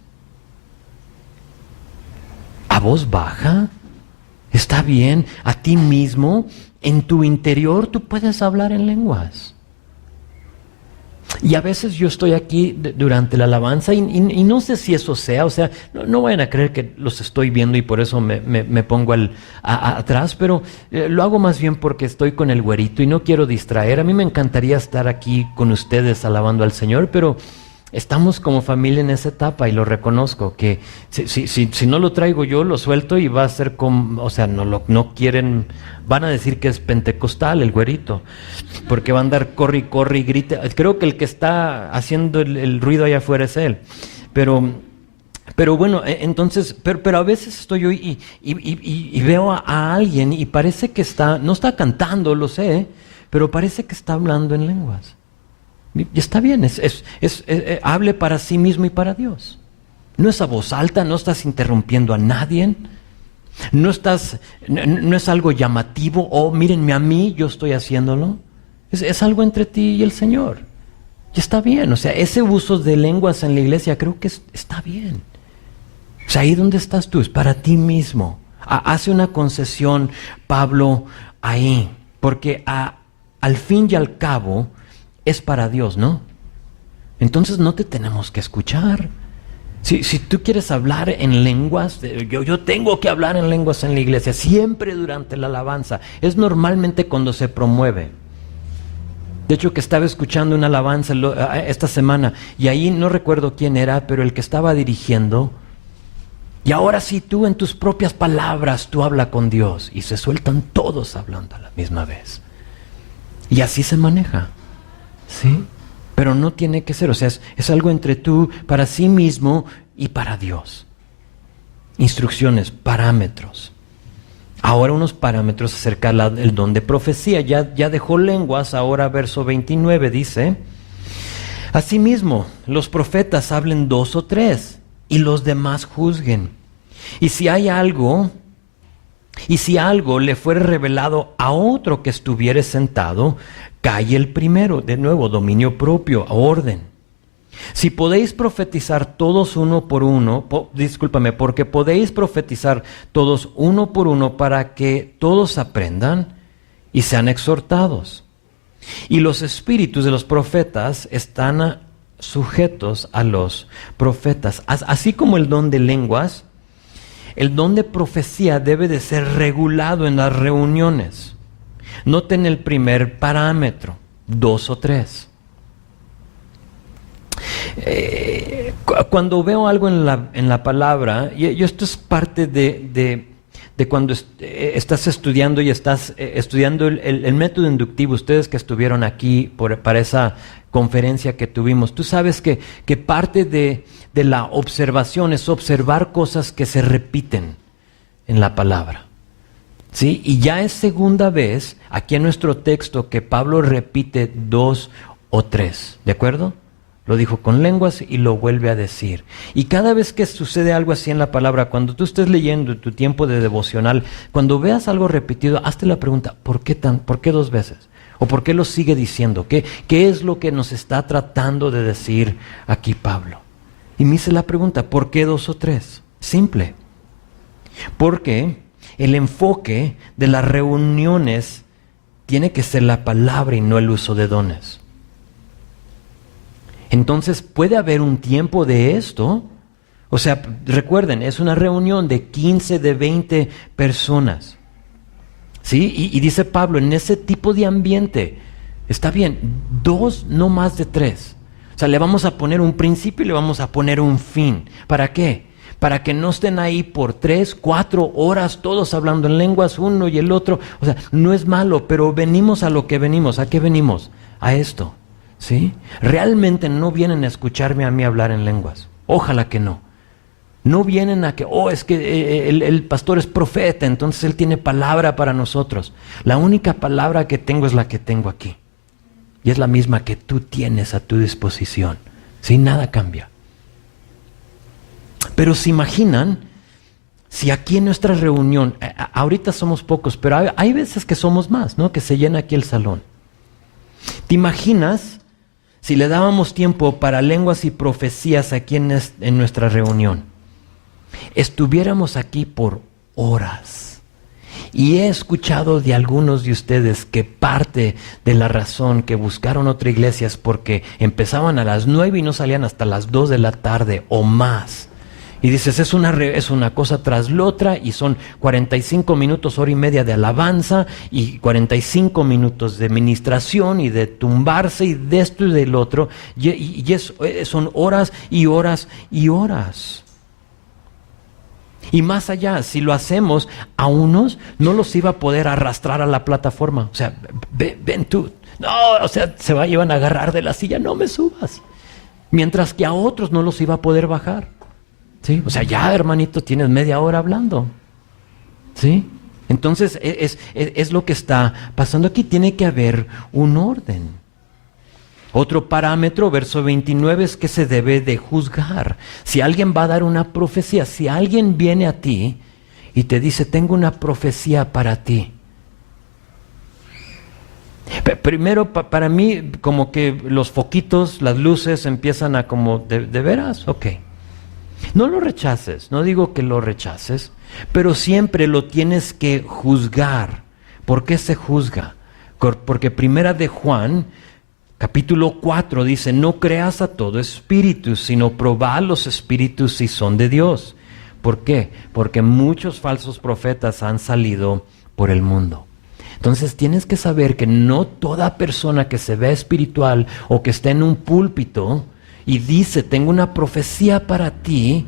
A voz baja, está bien, a ti mismo, en tu interior tú puedes hablar en lenguas. Y a veces yo estoy aquí durante la alabanza y no sé si eso sea, o sea, no vayan a creer que los estoy viendo y por eso me pongo atrás, pero lo hago más bien porque estoy con el güerito y no quiero distraer. A mí me encantaría estar aquí con ustedes alabando al Señor, pero estamos como familia en esa etapa y lo reconozco, que si no lo traigo yo, lo suelto y va a ser como, o sea, no quieren, van a decir que es pentecostal el güerito, porque va a andar corre y grita. Creo que el que está haciendo el ruido allá afuera es él, pero bueno, entonces, pero a veces estoy yo y veo a alguien y parece que no está cantando, lo sé, pero parece que está hablando en lenguas. Y está bien, hable para sí mismo y para Dios. No es a voz alta, no estás interrumpiendo a nadie, no es algo llamativo, mírenme a mí, yo estoy haciéndolo. Es algo entre ti y el Señor. Y está bien, o sea, ese uso de lenguas en la iglesia creo que está bien. O sea, ahí donde estás tú, es para ti mismo. Hace una concesión Pablo ahí, porque al fin y al cabo es para Dios, ¿no? Entonces no te tenemos que escuchar. Si tú quieres hablar en lenguas, yo tengo que hablar en lenguas en la iglesia, siempre durante la alabanza. Es normalmente cuando se promueve. De hecho, que estaba escuchando una alabanza esta semana, y ahí no recuerdo quién era, pero el que estaba dirigiendo, y ahora sí tú en tus propias palabras, tú habla con Dios, y se sueltan todos hablando a la misma vez. Y así se maneja. ¿Sí? Pero no tiene que ser, o sea, es algo entre tú, para sí mismo y para Dios. Instrucciones, parámetros. Ahora unos parámetros acerca del don de profecía. Ya dejó lenguas, ahora verso 29 dice: asimismo, los profetas hablen 2 o 3 y los demás juzguen. Y si algo le fuere revelado a otro que estuviere sentado, calle el primero. De nuevo, dominio propio, orden. Si podéis profetizar todos uno por uno, porque podéis profetizar todos uno por uno para que todos aprendan y sean exhortados. Y los espíritus de los profetas están sujetos a los profetas. Así como el don de lenguas, el don de profecía debe de ser regulado en las reuniones. Noten el primer parámetro, 2 o 3. Cuando veo algo en la palabra, y esto es parte de cuando estás estudiando y estás estudiando el método inductivo, ustedes que estuvieron aquí para esa conferencia que tuvimos, tú sabes que parte de la observación es observar cosas que se repiten en la palabra. ¿Sí? Y ya es segunda vez aquí en nuestro texto que Pablo repite 2 o 3, ¿de acuerdo? Lo dijo con lenguas y lo vuelve a decir. Y cada vez que sucede algo así en la palabra, cuando tú estés leyendo tu tiempo de devocional, cuando veas algo repetido, hazte la pregunta: ¿por qué 2 veces? ¿O por qué lo sigue diciendo? ¿Qué es lo que nos está tratando de decir aquí Pablo? Y me hice la pregunta: ¿por qué 2 o 3? Simple. Porque el enfoque de las reuniones tiene que ser la palabra y no el uso de dones. Entonces puede haber un tiempo de esto. O sea, recuerden, es una reunión de 15, de 20 personas. ¿Sí? Y dice Pablo, en ese tipo de ambiente, está bien, 2, no más de 3. O sea, le vamos a poner un principio y le vamos a poner un fin. ¿Para qué? Para que no estén ahí por 3, 4 horas todos hablando en lenguas, uno y el otro. O sea, no es malo, pero venimos a lo que venimos. ¿A qué venimos? A esto. ¿Sí? Realmente no vienen a escucharme a mí hablar en lenguas. Ojalá que no. No vienen a que, es que el pastor es profeta, entonces él tiene palabra para nosotros. La única palabra que tengo es la que tengo aquí. Y es la misma que tú tienes a tu disposición. ¿Sí? Nada cambia. Pero se imaginan, si aquí en nuestra reunión, ahorita somos pocos, pero hay veces que somos más, ¿no? Que se llena aquí el salón. ¿Te imaginas si le dábamos tiempo para lenguas y profecías aquí en nuestra reunión? Estuviéramos aquí por horas Y he escuchado de algunos de ustedes que parte de la razón que buscaron otra iglesia es porque empezaban a las 9 y no salían hasta las 2 de la tarde o más. Y dices, es una cosa tras la otra y son 45 minutos, hora y media de alabanza y 45 minutos de ministración y de tumbarse y de esto y del otro. Son horas y horas y horas. Y más allá, si lo hacemos, a unos no los iba a poder arrastrar a la plataforma. O sea, ven tú. No, o sea, iban a agarrar de la silla, no me subas. Mientras que a otros no los iba a poder bajar. ¿Sí? O sea, ya hermanito, tienes media hora hablando. ¿Sí? Entonces, es lo que está pasando aquí. Tiene que haber un orden. Otro parámetro, verso 29, es que se debe de juzgar. Si alguien va a dar una profecía, si alguien viene a ti y te dice, tengo una profecía para ti. Primero, para mí, como que los foquitos, las luces empiezan a como, ¿de veras? Ok. No lo rechaces, no digo que lo rechaces, pero siempre lo tienes que juzgar. ¿Por qué se juzga? Porque primera de Juan, capítulo 4 dice, no creas a todo espíritu, sino probad los espíritus si son de Dios. ¿Por qué? Porque muchos falsos profetas han salido por el mundo. Entonces tienes que saber que no toda persona que se ve espiritual o que esté en un púlpito y dice, tengo una profecía para ti,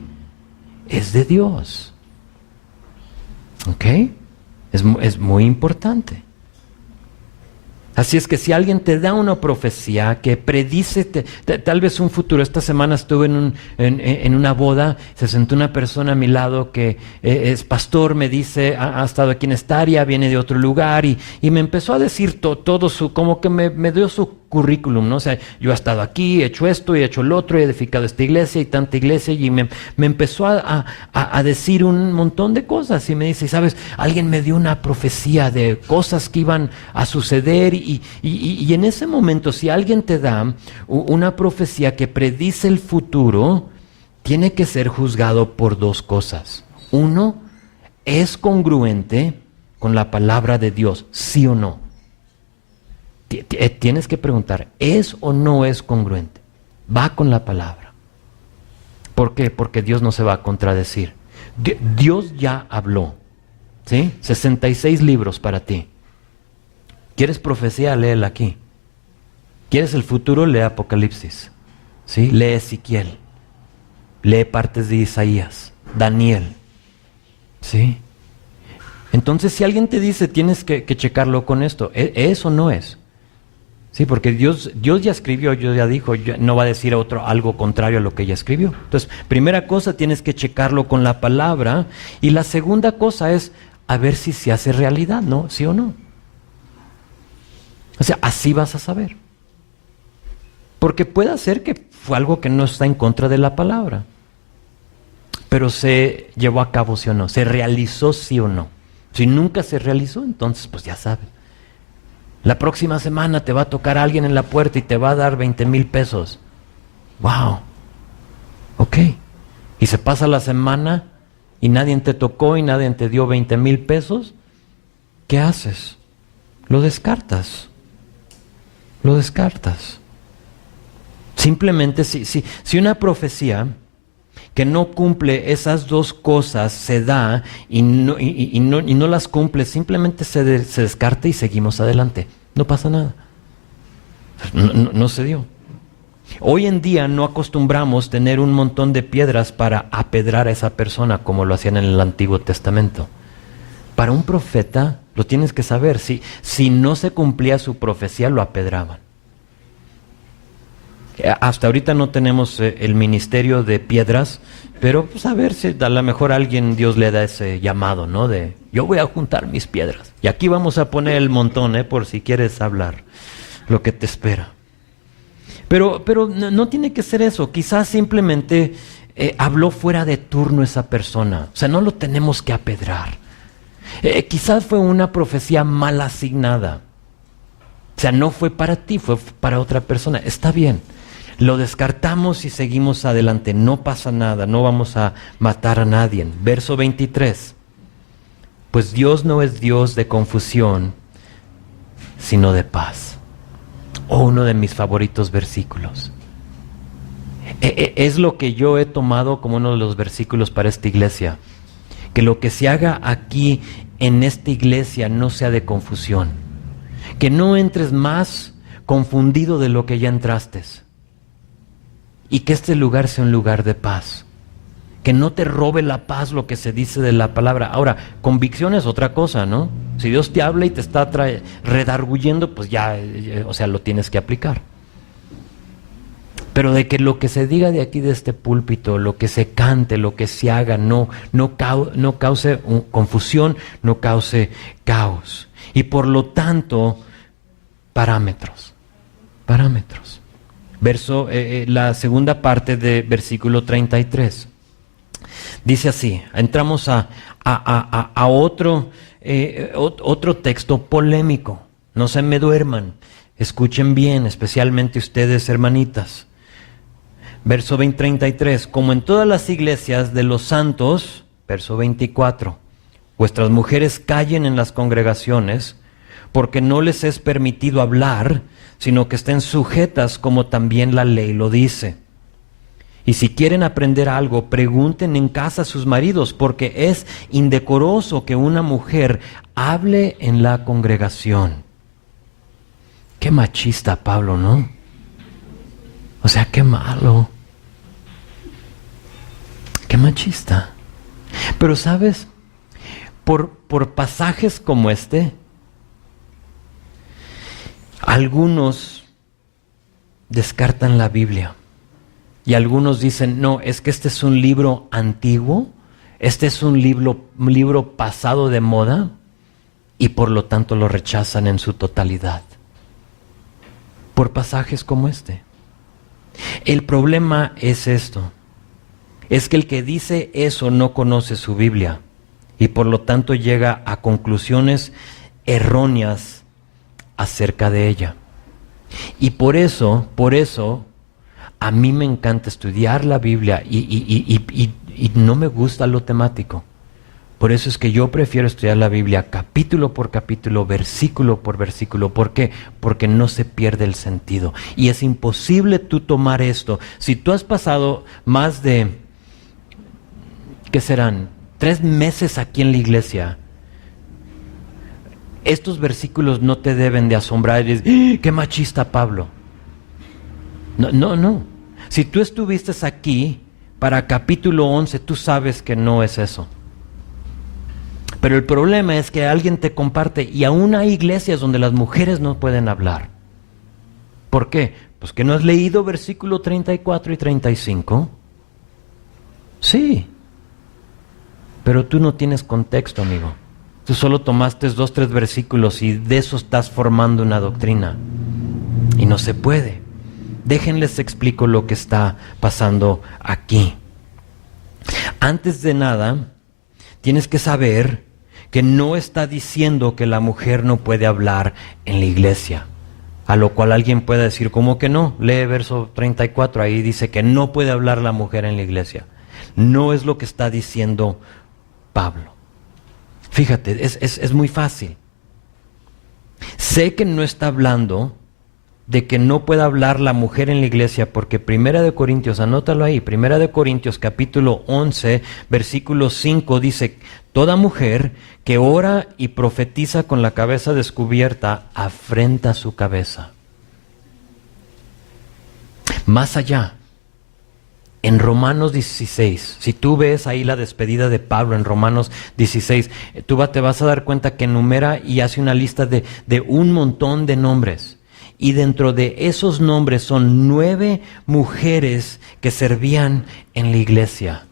es de Dios. ¿Ok? Es muy importante. Así es que si alguien te da una profecía que predice tal vez un futuro. Esta semana estuve en una boda, se sentó una persona a mi lado que es pastor, me dice, ha estado aquí en esta área, viene de otro lugar y me empezó a decir todo su, como que me dio su currículum, ¿no? O sea, yo he estado aquí, he hecho esto, he hecho lo otro, he edificado esta iglesia y tanta iglesia y me empezó a decir un montón de cosas y me dice, ¿sabes? Alguien me dio una profecía de cosas que iban a suceder y en ese momento si alguien te da una profecía que predice el futuro, tiene que ser juzgado por dos cosas. Uno, ¿es congruente con la palabra de Dios? ¿Sí o no? Tienes que preguntar, ¿es o no es congruente? Va con la palabra. ¿Por qué? Porque Dios no se va a contradecir. Dios ya habló, ¿sí? 66 libros para ti. ¿Quieres profecía? Léela aquí. ¿Quieres el futuro? Lee Apocalipsis, ¿sí? Lee Ezequiel. Lee partes de Isaías, Daniel, ¿sí? Entonces, si alguien te dice, tienes que checarlo con esto, ¿es o no es? Sí, porque Dios ya escribió, Dios ya dijo, no va a decir algo contrario a lo que ya escribió. Entonces, primera cosa, tienes que checarlo con la palabra. Y la segunda cosa es a ver si se hace realidad, ¿no? ¿Sí o no? O sea, así vas a saber. Porque puede ser que fue algo que no está en contra de la palabra. Pero se llevó a cabo, ¿sí o no? ¿Se realizó, sí o no? Si nunca se realizó, entonces pues ya sabes. La próxima semana te va a tocar alguien en la puerta y te va a dar 20,000 pesos. ¡Wow! Ok. Y se pasa la semana y nadie te tocó y nadie te dio 20,000 pesos. ¿Qué haces? Lo descartas. Lo descartas. Simplemente si una profecía que no cumple esas dos cosas se da y no las cumple, simplemente se descarta y seguimos adelante. No pasa nada. No se dio. Hoy en día no acostumbramos tener un montón de piedras para apedrar a esa persona como lo hacían en el Antiguo Testamento. Para un profeta, lo tienes que saber, si no se cumplía su profecía, lo apedraban. Hasta ahorita no tenemos el ministerio de piedras, pero pues a ver si a lo mejor a alguien Dios le da ese llamado, ¿no? De yo voy a juntar mis piedras. Y aquí vamos a poner el montón, por si quieres hablar lo que te espera. Pero no tiene que ser eso. Quizás simplemente habló fuera de turno esa persona. O sea, no lo tenemos que apedrar. Quizás fue una profecía mal asignada. O sea, no fue para ti, fue para otra persona. Está bien. Lo descartamos y seguimos adelante. No pasa nada, no vamos a matar a nadie. Verso 23. pues Dios no es Dios de confusión, sino de paz. Uno de mis favoritos versículos. Es lo que yo he tomado como uno de los versículos para esta iglesia. Que lo que se haga aquí en esta iglesia no sea de confusión. Que no entres más confundido de lo que ya entraste. Y que este lugar sea un lugar de paz. Que no te robe la paz lo que se dice de la palabra. Ahora, convicción es otra cosa, ¿no? Si Dios te habla y te está redarguyendo, pues ya, o sea, lo tienes que aplicar. Pero de que lo que se diga de aquí, de este púlpito, lo que se cante, lo que se haga, no cause confusión, no cause caos. Y por lo tanto, parámetros. La segunda parte de versículo 33. Dice así, entramos a otro texto polémico. No se me duerman, escuchen bien, especialmente ustedes, hermanitas. Verso 33, como en todas las iglesias de los santos, verso 24, vuestras mujeres callen en las congregaciones, porque no les es permitido hablar, sino que estén sujetas como también la ley lo dice. Y si quieren aprender algo, pregunten en casa a sus maridos, porque es indecoroso que una mujer hable en la congregación. Qué machista Pablo, ¿no? O sea, qué malo. Qué machista. Pero ¿sabes? Por pasajes como este, algunos descartan la Biblia. Y algunos dicen, no, es que este es un libro antiguo, este es un libro pasado de moda, y por lo tanto lo rechazan en su totalidad. Por pasajes como este. El problema es esto, es que el que dice eso no conoce su Biblia, y por lo tanto llega a conclusiones erróneas acerca de ella. Y por eso, a mí me encanta estudiar la Biblia y no me gusta lo temático. Por eso es que yo prefiero estudiar la Biblia capítulo por capítulo, versículo por versículo. ¿Por qué? Porque no se pierde el sentido. Y es imposible tú tomar esto. Si tú has pasado más de, ¿qué serán? 3 meses aquí en la iglesia, estos versículos no te deben de asombrar y decir, ¡ah, qué machista Pablo! No. Si tú estuviste aquí para capítulo 11, tú sabes que no es eso. Pero el problema es que alguien te comparte, y aún hay iglesias donde las mujeres no pueden hablar. ¿Por qué? Pues que no has leído versículo 34 y 35. Sí. Pero tú no tienes contexto, amigo. Tú solo tomaste 2, 3 versículos y de eso estás formando una doctrina. Y no se puede. Déjenles explico lo que está pasando aquí. Antes de nada, tienes que saber que no está diciendo que la mujer no puede hablar en la iglesia. A lo cual alguien puede decir, ¿cómo que no? Lee verso 34, ahí dice que no puede hablar la mujer en la iglesia. No es lo que está diciendo Pablo. Fíjate, es muy fácil. Sé que no está hablando de que no pueda hablar la mujer en la iglesia, porque 1 Corintios, anótalo ahí, 1 Corintios capítulo 11, versículo 5 dice, toda mujer que ora y profetiza con la cabeza descubierta, afrenta su cabeza. Más allá, en Romanos 16, si tú ves ahí la despedida de Pablo en Romanos 16, te vas a dar cuenta que enumera y hace una lista de un montón de nombres. Y dentro de esos nombres son 9 mujeres que servían en la iglesia.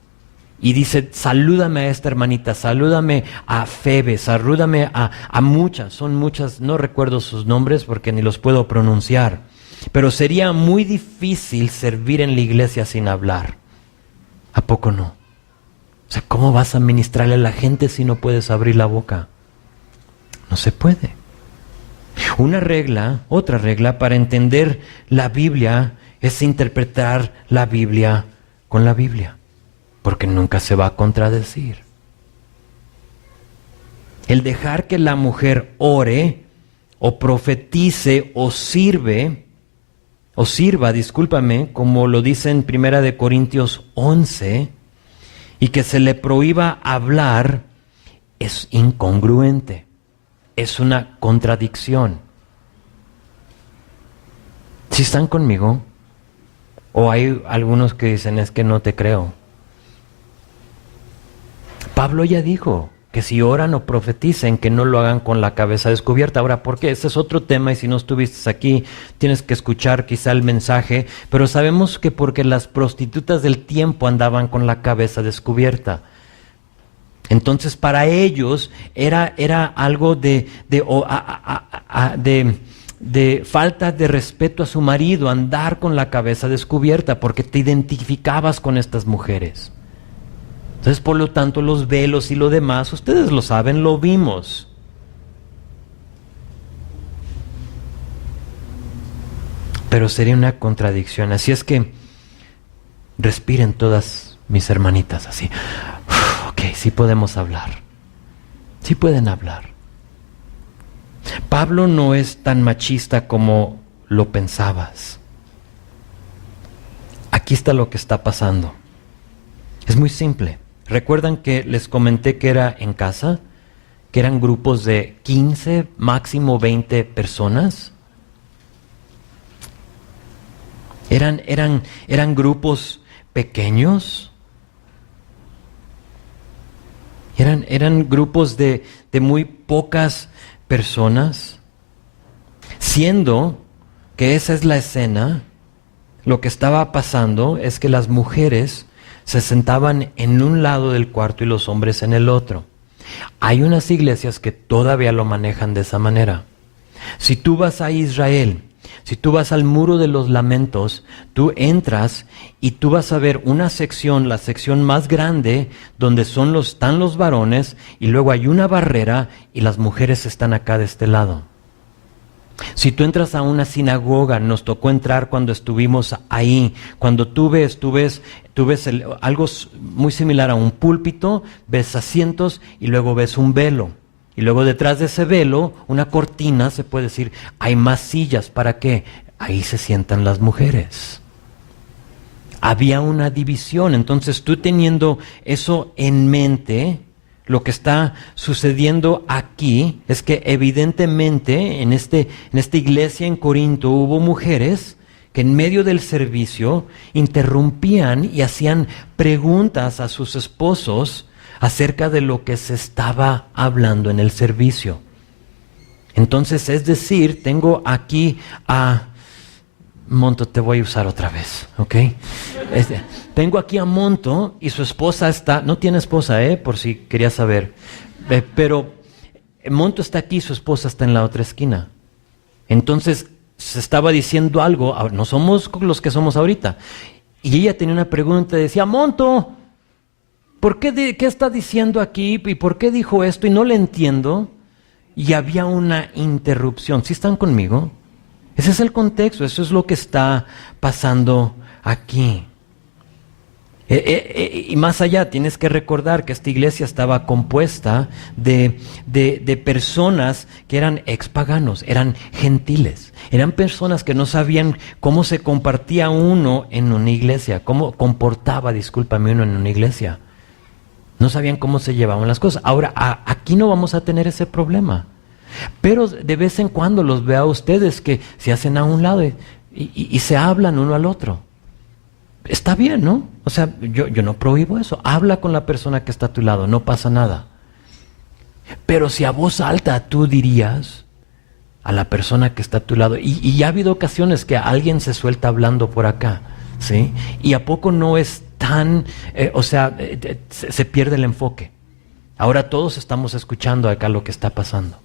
Y dice, salúdame a esta hermanita, salúdame a Febe, salúdame a muchas, son muchas, no recuerdo sus nombres porque ni los puedo pronunciar. Pero sería muy difícil servir en la iglesia sin hablar. ¿A poco no? O sea, ¿cómo vas a ministrarle a la gente si no puedes abrir la boca? No se puede. Otra regla para entender la Biblia es interpretar la Biblia con la Biblia, porque nunca se va a contradecir. El dejar que la mujer ore o profetice o sirva, como lo dice en 1 Corintios 11, y que se le prohíba hablar, es incongruente, es una contradicción. ¿Sí están conmigo? O hay algunos que dicen, es que no te creo. Pablo ya dijo que si oran o profeticen, que no lo hagan con la cabeza descubierta. Ahora, ¿por qué? Ese es otro tema, y si no estuviste aquí, tienes que escuchar quizá el mensaje, pero sabemos que porque las prostitutas del tiempo andaban con la cabeza descubierta. Entonces, para ellos era algo de falta de respeto a su marido, andar con la cabeza descubierta, porque te identificabas con estas mujeres. Entonces, por lo tanto, los velos y lo demás, ustedes lo saben, lo vimos. Pero sería una contradicción. Así es que respiren todas mis hermanitas así. Ok, sí podemos hablar. Sí pueden hablar. Pablo no es tan machista como lo pensabas. Aquí está lo que está pasando. Es muy simple. ¿Recuerdan que les comenté que era en casa? Que eran grupos de 15, máximo 20 personas. Eran grupos pequeños. Eran grupos de muy pocas personas. Siendo que esa es la escena, lo que estaba pasando es que las mujeres se sentaban en un lado del cuarto y los hombres en el otro. Hay unas iglesias que todavía lo manejan de esa manera. Si tú vas a Israel, si tú vas al Muro de los Lamentos, tú entras y tú vas a ver una sección, la sección más grande, donde están los varones, y luego hay una barrera y las mujeres están acá de este lado. Si tú entras a una sinagoga, nos tocó entrar cuando estuvimos ahí, cuando tú ves algo muy similar a un púlpito, ves asientos y luego ves un velo. Y luego detrás de ese velo, una cortina, se puede decir, hay más sillas. ¿Para qué? Ahí se sientan las mujeres. Había una división. Entonces, tú teniendo eso en mente, lo que está sucediendo aquí es que evidentemente en esta iglesia en Corinto hubo mujeres que en medio del servicio interrumpían y hacían preguntas a sus esposos acerca de lo que se estaba hablando en el servicio. Entonces, es decir, tengo aquí a Monto, te voy a usar otra vez, ¿ok? Tengo aquí a Monto y su esposa está, no tiene esposa, por si querías saber, pero Monto está aquí y su esposa está en la otra esquina. Entonces, se estaba diciendo algo, no somos los que somos ahorita, y ella tenía una pregunta y decía, Monto, ¿qué está diciendo aquí? ¿Y por qué dijo esto? Y no le entiendo. Y había una interrupción. ¿Sí están conmigo? Ese es el contexto, eso es lo que está pasando aquí. Y más allá, tienes que recordar que esta iglesia estaba compuesta de personas que eran expaganos, eran gentiles. Eran personas que no sabían cómo se compartía uno en una iglesia, cómo comportaba, uno en una iglesia. No sabían cómo se llevaban las cosas. Ahora, aquí no vamos a tener ese problema. Pero de vez en cuando los veo a ustedes que se hacen a un lado y se hablan uno al otro. Está bien, ¿no? O sea, yo no prohíbo eso. Habla con la persona que está a tu lado, no pasa nada. Pero si a voz alta tú dirías a la persona que está a tu lado, y ya ha habido ocasiones que alguien se suelta hablando por acá, ¿sí? Y a poco no es tan, se pierde el enfoque. Ahora todos estamos escuchando acá lo que está pasando.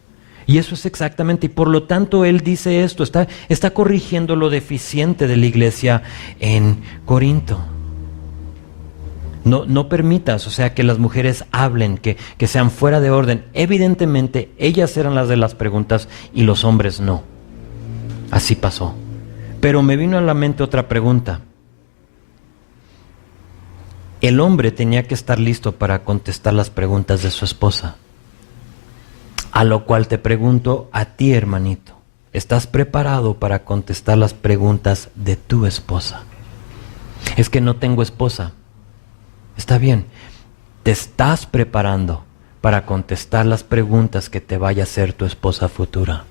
Y eso es exactamente, y por lo tanto él dice esto, está corrigiendo lo deficiente de la iglesia en Corinto. No permitas, que las mujeres hablen, que sean fuera de orden. Evidentemente ellas eran las de las preguntas y los hombres no. Así pasó. Pero me vino a la mente otra pregunta. El hombre tenía que estar listo para contestar las preguntas de su esposa. A lo cual te pregunto a ti, hermanito, ¿estás preparado para contestar las preguntas de tu esposa? Es que no tengo esposa. Está bien, te estás preparando para contestar las preguntas que te vaya a hacer tu esposa futura.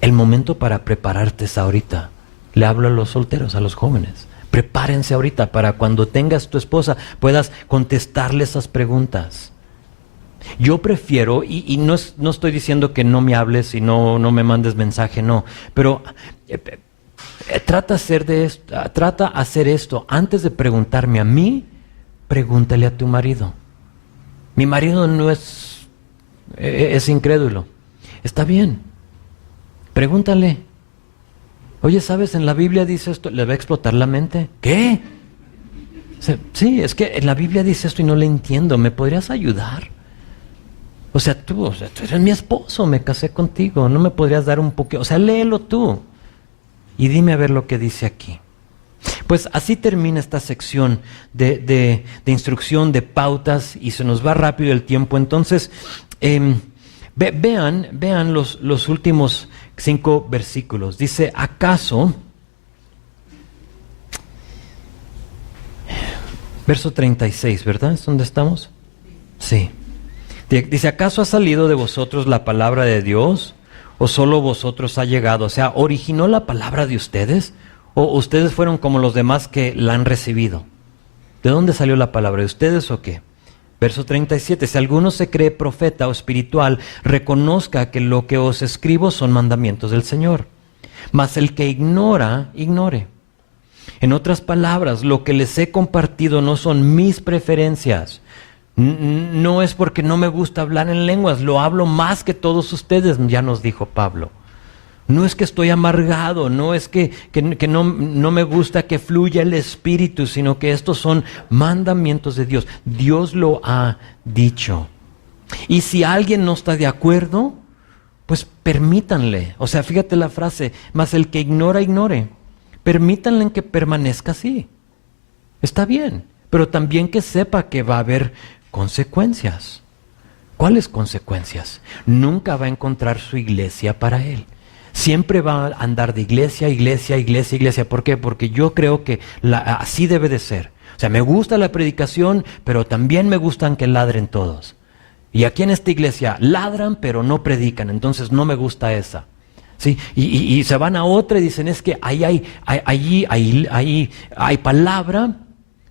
El momento para prepararte es ahorita. Le hablo a los solteros, a los jóvenes. Prepárense ahorita para cuando tengas tu esposa puedas contestarle esas preguntas. Yo prefiero, y no estoy diciendo que no me hables y no me mandes mensaje, no, pero trata hacer esto. Antes de preguntarme a mí, pregúntale a tu marido. Mi marido no es incrédulo. Está bien. Pregúntale. Oye, ¿sabes? En la Biblia dice esto. ¿Le va a explotar la mente? ¿Qué? Sí, es que en la Biblia dice esto y no le entiendo. ¿Me podrías ayudar? O sea, tú eres mi esposo, me casé contigo. ¿No me podrías dar un poquito? O sea, léelo tú. Y dime a ver lo que dice aquí. Pues así termina esta sección de instrucción, de pautas, y se nos va rápido el tiempo. Entonces, vean los últimos 5 versículos. Dice, ¿acaso? Verso 36, ¿verdad? ¿Es donde estamos? Sí. Dice, ¿acaso ha salido de vosotros la palabra de Dios? ¿O solo vosotros ha llegado? O sea, ¿originó la palabra de ustedes? ¿O ustedes fueron como los demás que la han recibido? ¿De dónde salió la palabra? ¿De ustedes o qué? Verso 37, si alguno se cree profeta o espiritual, reconozca que lo que os escribo son mandamientos del Señor. Mas el que ignora, ignore. En otras palabras, lo que les he compartido no son mis preferencias. No es porque no me gusta hablar en lenguas, lo hablo más que todos ustedes, ya nos dijo Pablo. No es que estoy amargado, no es que no me gusta que fluya el Espíritu, sino que estos son mandamientos de Dios. Dios lo ha dicho. Y si alguien no está de acuerdo, pues permítanle. O sea, fíjate la frase, mas el que ignora, ignore. Permítanle que permanezca así. Está bien, pero también que sepa que va a haber consecuencias. ¿Cuáles consecuencias? Nunca va a encontrar su iglesia para él. Siempre va a andar de iglesia, iglesia, iglesia, iglesia. ¿Por qué? Porque yo creo que así debe de ser. O sea, me gusta la predicación, pero también me gustan que ladren todos. Y aquí en esta iglesia ladran, pero no predican. Entonces no me gusta esa. ¿Sí? Y se van a otra y dicen, es que allí hay palabra,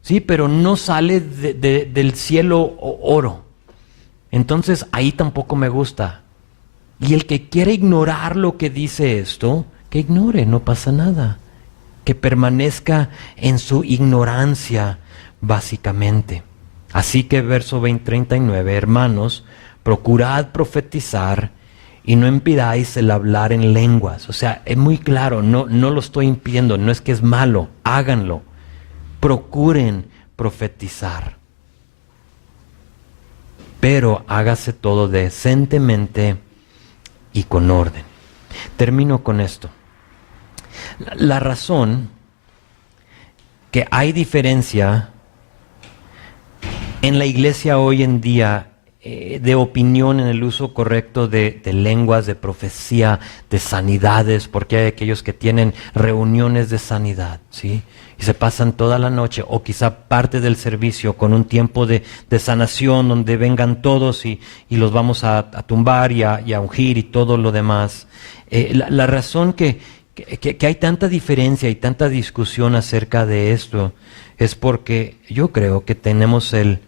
¿sí? Pero no sale del cielo oro. Entonces ahí tampoco me gusta. Y el que quiere ignorar lo que dice esto, que ignore, no pasa nada. Que permanezca en su ignorancia, básicamente. Así que verso 39, hermanos, procurad profetizar y no impidáis el hablar en lenguas. O sea, es muy claro, no lo estoy impidiendo, no es que es malo, háganlo. Procuren profetizar. Pero hágase todo decentemente y con orden. Termino con esto. La razón que hay diferencia en la iglesia hoy en día de opinión en el uso correcto de lenguas, de profecía, de sanidades, porque hay aquellos que tienen reuniones de sanidad, ¿sí? Y se pasan toda la noche o quizá parte del servicio con un tiempo de sanación donde vengan todos y los vamos a tumbar y a ungir y todo lo demás. La razón que hay tanta diferencia y tanta discusión acerca de esto es porque yo creo que tenemos el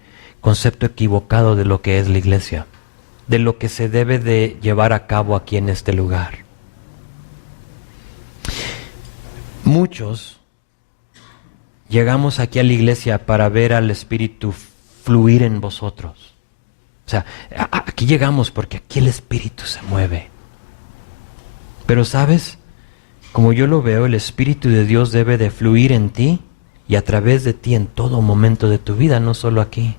concepto equivocado de lo que es la iglesia, de lo que se debe de llevar a cabo aquí en este lugar. Muchos llegamos aquí a la iglesia para ver al Espíritu fluir en vosotros. O sea, aquí llegamos porque aquí el Espíritu se mueve. Pero ¿sabes? Como yo lo veo, el Espíritu de Dios debe de fluir en ti y a través de ti en todo momento de tu vida, no solo aquí.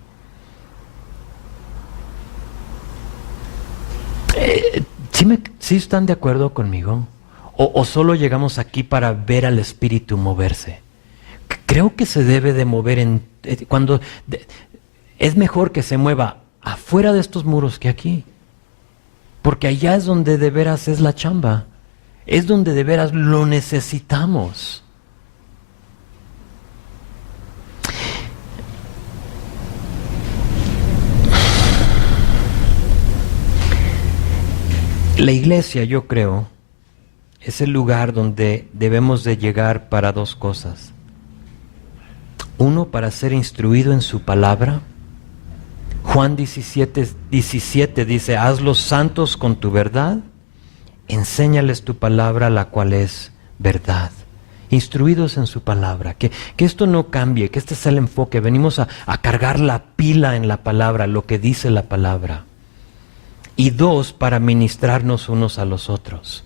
¿Sí están de acuerdo conmigo? ¿O solo llegamos aquí para ver al Espíritu moverse? Creo que se debe de mover es mejor que se mueva afuera de estos muros que aquí. Porque allá es donde de veras es la chamba. Es donde de veras lo necesitamos. La iglesia, yo creo, es el lugar donde debemos de llegar para dos cosas. Uno, para ser instruido en su palabra. Juan 17 dice, hazlos santos con tu verdad, enséñales tu palabra, la cual es verdad. Instruidos en su palabra, que esto no cambie, que este sea el enfoque. Venimos a cargar la pila en la palabra, lo que dice la palabra. Y dos, para ministrarnos unos a los otros.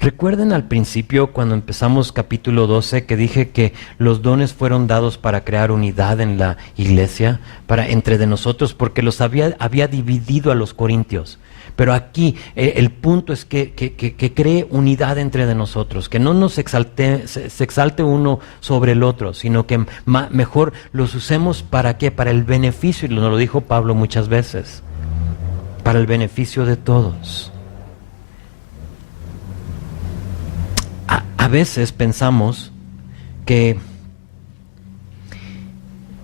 Recuerden al principio, cuando empezamos capítulo 12, que dije que los dones fueron dados para crear unidad en la iglesia, para entre de nosotros, porque los había dividido a los corintios. Pero aquí el punto es que cree unidad entre de nosotros, que no nos se exalte uno sobre el otro, sino que mejor los usemos ¿para qué? Para el beneficio, y nos lo dijo Pablo muchas veces, para el beneficio de todos. A veces pensamos que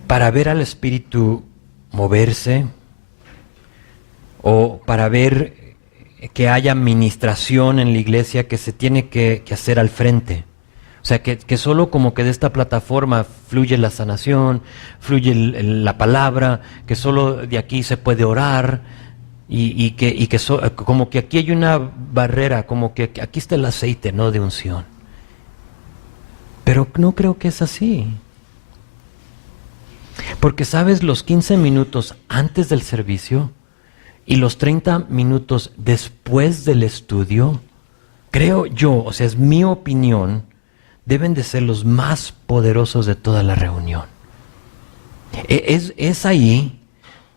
para ver al Espíritu moverse o para ver que haya ministración en la iglesia, que se tiene que hacer al frente. O sea, que solo como que de esta plataforma fluye la sanación, fluye la palabra, que solo de aquí se puede orar. Como que aquí hay una barrera, como que aquí está el aceite, ¿no? De unción. Pero no creo que es así. Porque sabes, los 15 minutos antes del servicio y los 30 minutos después del estudio, creo yo, o sea, es mi opinión, deben de ser los más poderosos de toda la reunión. Es ahí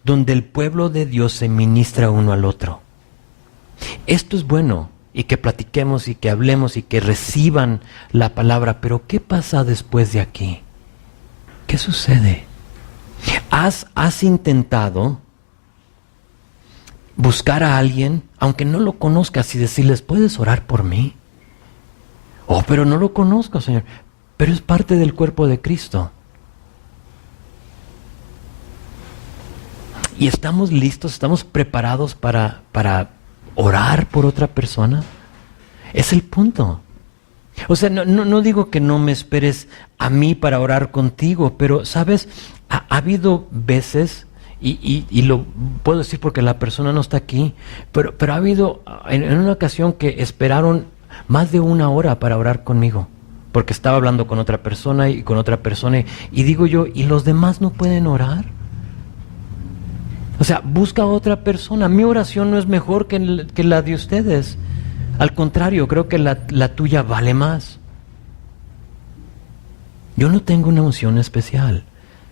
donde el pueblo de Dios se ministra uno al otro. Esto es bueno, y que platiquemos y que hablemos y que reciban la palabra, pero ¿qué pasa después de aquí? ¿Qué sucede? ¿Has intentado buscar a alguien, aunque no lo conozcas, y decirles, ¿puedes orar por mí? Oh, pero no lo conozco, Señor. Pero es parte del cuerpo de Cristo. ¿Y estamos listos, estamos preparados para orar por otra persona? Es el punto. O sea, no digo que no me esperes a mí para orar contigo, pero, ¿sabes? Ha habido veces, y lo puedo decir porque la persona no está aquí, pero ha habido en una ocasión que esperaron más de 1 hora para orar conmigo, porque estaba hablando con otra persona y con otra persona, y digo yo, ¿y los demás no pueden orar? O sea, busca a otra persona. Mi oración no es mejor que la de ustedes. Al contrario, creo que la tuya vale más. Yo no tengo una unción especial.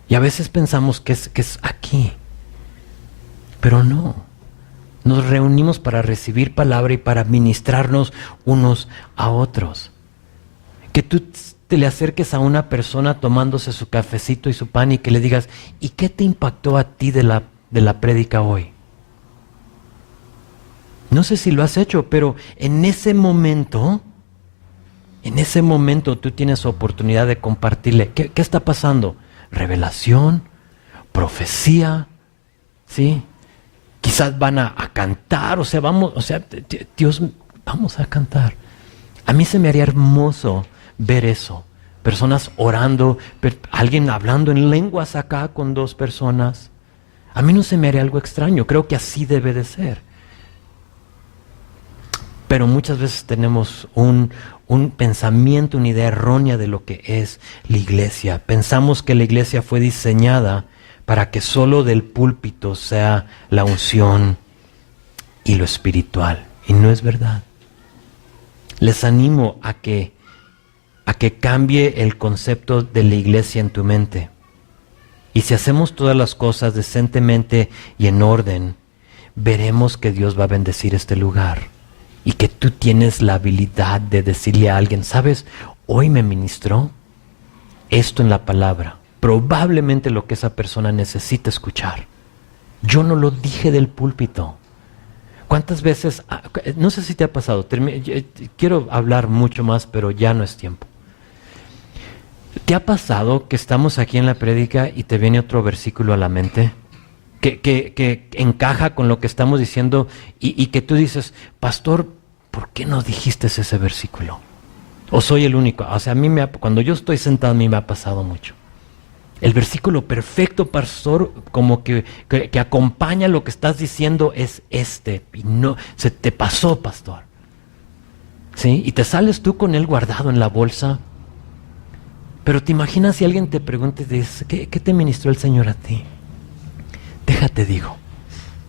Y a veces pensamos que es aquí. Pero no. Nos reunimos para recibir palabra y para ministrarnos unos a otros. Que tú te le acerques a una persona tomándose su cafecito y su pan y que le digas, ¿y qué te impactó a ti de la prédica hoy? No sé si lo has hecho, pero en ese momento tú tienes oportunidad de compartirle. ¿Qué está pasando? Revelación, profecía, ¿sí? Quizás van a cantar, Dios, vamos a cantar. A mí se me haría hermoso ver eso. Personas orando, alguien hablando en lenguas acá con 2 personas. A mí no se me haría algo extraño, creo que así debe de ser. Pero muchas veces tenemos un pensamiento, una idea errónea de lo que es la iglesia. Pensamos que la iglesia fue diseñada para que solo del púlpito sea la unción y lo espiritual. Y no es verdad. Les animo a que cambie el concepto de la iglesia en tu mente. Y si hacemos todas las cosas decentemente y en orden, veremos que Dios va a bendecir este lugar. Y que tú tienes la habilidad de decirle a alguien, ¿sabes? Hoy me ministró esto en la palabra. Probablemente lo que esa persona necesita escuchar. Yo no lo dije del púlpito. ¿Cuántas veces, no sé si te ha pasado, quiero hablar mucho más, pero ya no es tiempo. ¿Te ha pasado que estamos aquí en la prédica y te viene otro versículo a la mente que encaja con lo que estamos diciendo y que tú dices, pastor, ¿por qué no dijiste ese versículo? ¿O soy el único? O sea, cuando yo estoy sentado, a mí me ha pasado mucho. El versículo perfecto, pastor, como que acompaña lo que estás diciendo es este. Y no, se te pasó, pastor. ¿Sí? Y te sales tú con él guardado en la bolsa. Pero te imaginas si alguien te pregunta y te dice, ¿qué te ministró el Señor a ti? Déjate, digo.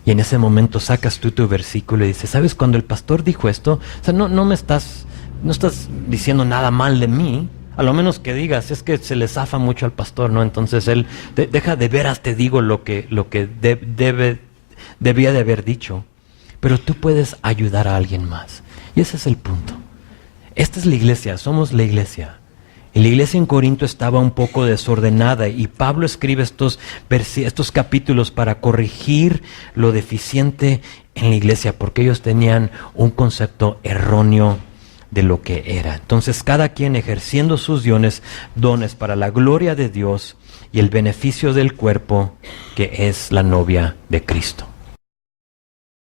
Y en ese momento sacas tú tu versículo y dices, ¿sabes? Cuando el pastor dijo esto, o sea, no estás diciendo nada mal de mí. A lo menos que digas, es que se le zafa mucho al pastor, ¿no? Entonces él, deja de veras te digo lo que debía de haber dicho. Pero tú puedes ayudar a alguien más. Y ese es el punto. Esta es la iglesia, somos la iglesia. Y la iglesia en Corinto estaba un poco desordenada y Pablo escribe estos capítulos para corregir lo deficiente en la iglesia, porque ellos tenían un concepto erróneo de lo que era. Entonces cada quien ejerciendo sus dones para la gloria de Dios y el beneficio del cuerpo, que es la novia de Cristo.